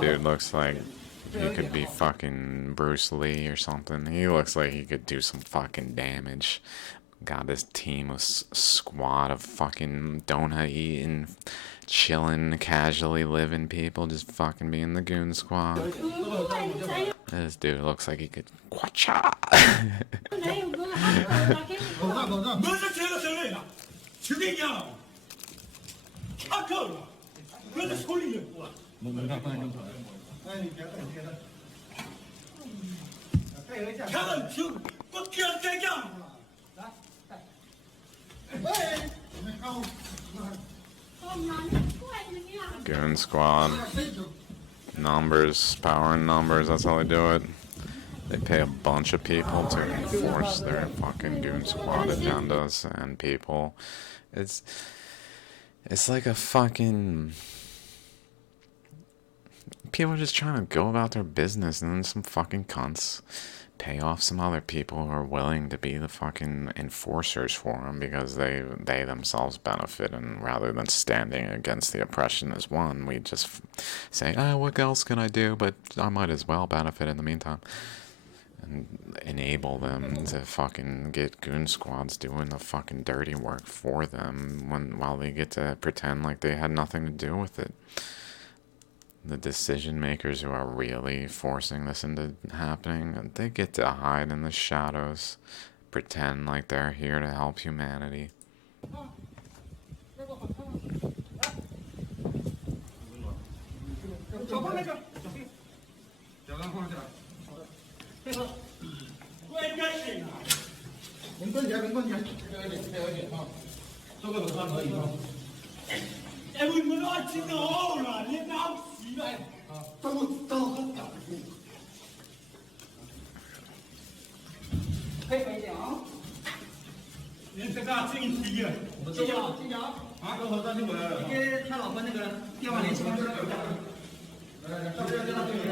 Dude looks like he could be fucking Bruce Lee or something. He looks like he could do some fucking damage. Got this team of squad of fucking donut eating, chilling, casually living people just fucking being the goon squad. This dude looks like he could. Quacha! Goon squad. Numbers, power in numbers, that's how they do it. They pay a bunch of people to enforce their fucking goon squad agendas and people. It's like a fucking... People are just trying to go about their business, and then some fucking cunts pay off some other people who are willing to be the fucking enforcers for them because they themselves benefit, and rather than standing against the oppression as one, we just say, oh, what else can I do, but I might as well benefit in the meantime. And enable them to fucking get goon squads doing the fucking dirty work for them while they get to pretend like they had nothing to do with it. The decision makers who are really forcing this into happening, they get to hide in the shadows, pretend like they're here to help humanity. 脚放在这儿，脚刚放下来。配合。关键是啊，稳重点，稳重点，配合点，配合点啊！做个冷饭可以吗？哎，我们都知道了，你搞死了！啊，都很搞笑。配合一点啊！您这个注意体力，记脚，记脚。啊，都好，站起来了。给他老婆那个电话联系方式。来来来，这边跟他对一下。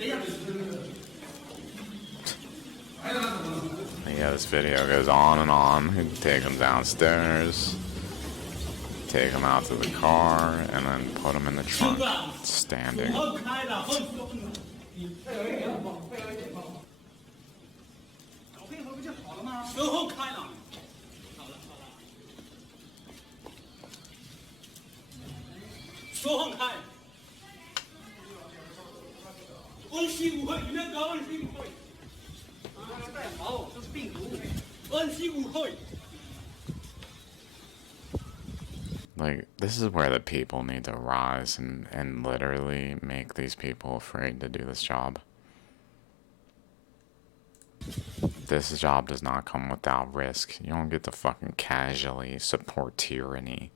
哎呀。Yeah, this video goes on and on. He'd take him downstairs, take him out to the car, and then put him in the trunk, standing. Like, this is where the people need to rise and literally make these people afraid to do this job. This job does not come without risk. You don't get to fucking casually support tyranny.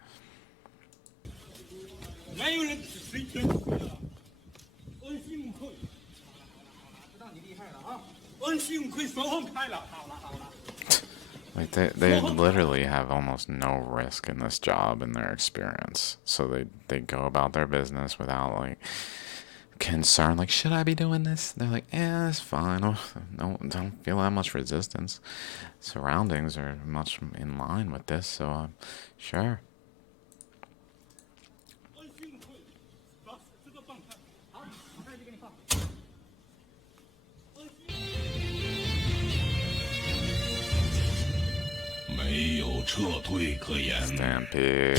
Like they literally have almost no risk in this job in their experience. So they go about their business without like concern, like, should I be doing this? They're like, yeah, it's fine. Oh, no, don't feel that much resistance. Surroundings are much in line with this, so sure. Stampede.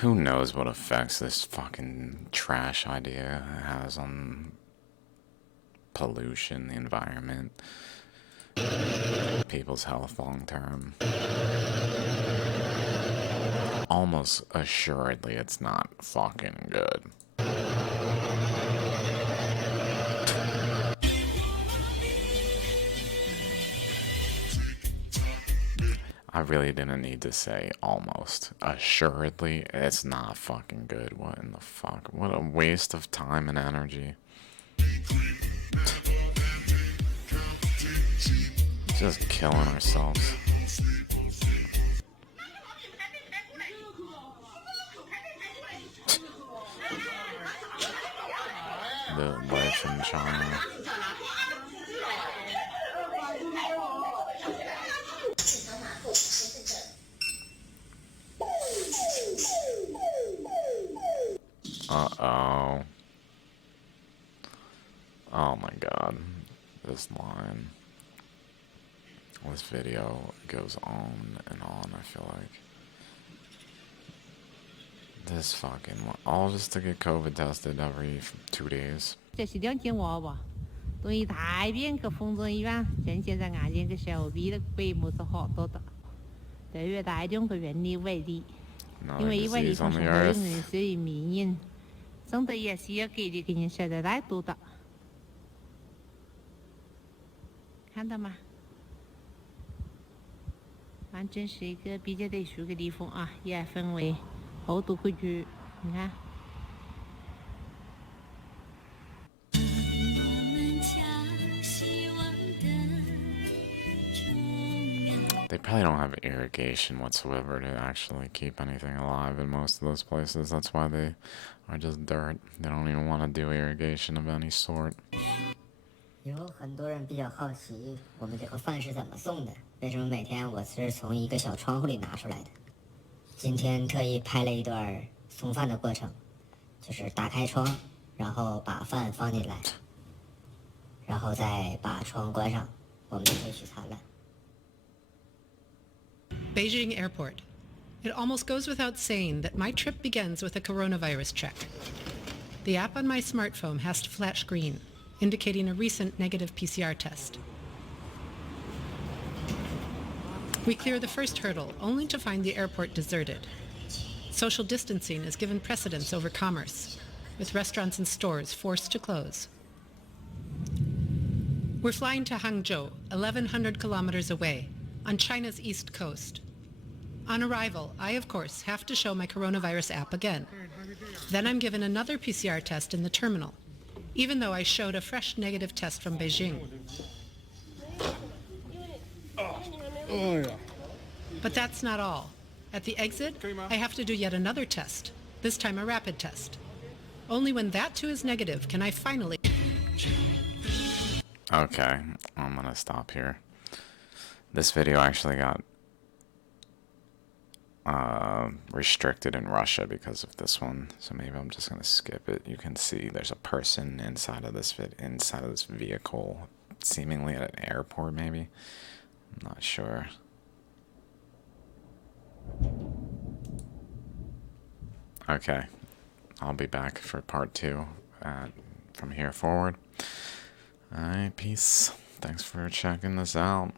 Who knows what effects this fucking trash idea has on pollution, the environment, people's health long term. Almost assuredly it's not fucking good. I really didn't need to say almost. Assuredly, it's not fucking good. What in the fuck? What a waste of time and energy. Just killing ourselves. The life in China. Uh-oh. Oh my god. This line. This video goes on and on, I feel like. This fucking... all just to get COVID tested every 2 days. 这是2间娃娃，等于大边个风筝医院，现在案件个小比的规模是好多的，这越大2个原理为例，因为因为地方上有人是民营，省得也是要给的给人实在太多的，看到吗？反正是一个比较特殊的地方啊，也分为好多个区，你看。 They probably don't have irrigation whatsoever to actually keep anything alive in most of those places. That's why they are just dirt. They don't even want to do irrigation of any sort. 有很多人比较好奇，我们这个饭是怎么送的？为什么每天我是从一个小窗户里拿出来的？今天特意拍了一段送饭的过程，就是打开窗，然后把饭放进来，然后再把窗关上，我们就可以取餐了。 Beijing Airport. It almost goes without saying that my trip begins with a coronavirus check. The app on my smartphone has to flash green, indicating a recent negative PCR test. We clear the first hurdle, only to find the airport deserted. Social distancing is given precedence over commerce, with restaurants and stores forced to close. We're flying to Hangzhou, 1,100 kilometers away, on China's east coast. On arrival, I, of course, have to show my coronavirus app again. Then I'm given another PCR test in the terminal, even though I showed a fresh negative test from Beijing. But that's not all. At the exit, I have to do yet another test, this time a rapid test. Only when that too is negative can I finally... Okay, I'm gonna stop here. This video actually got restricted in Russia because of this one, so maybe I'm just gonna skip it. You can see there's a person inside of this vehicle, seemingly at an airport. Maybe, I'm not sure. Okay, I'll be back for part 2 from here forward. Alright, peace. Thanks for checking this out.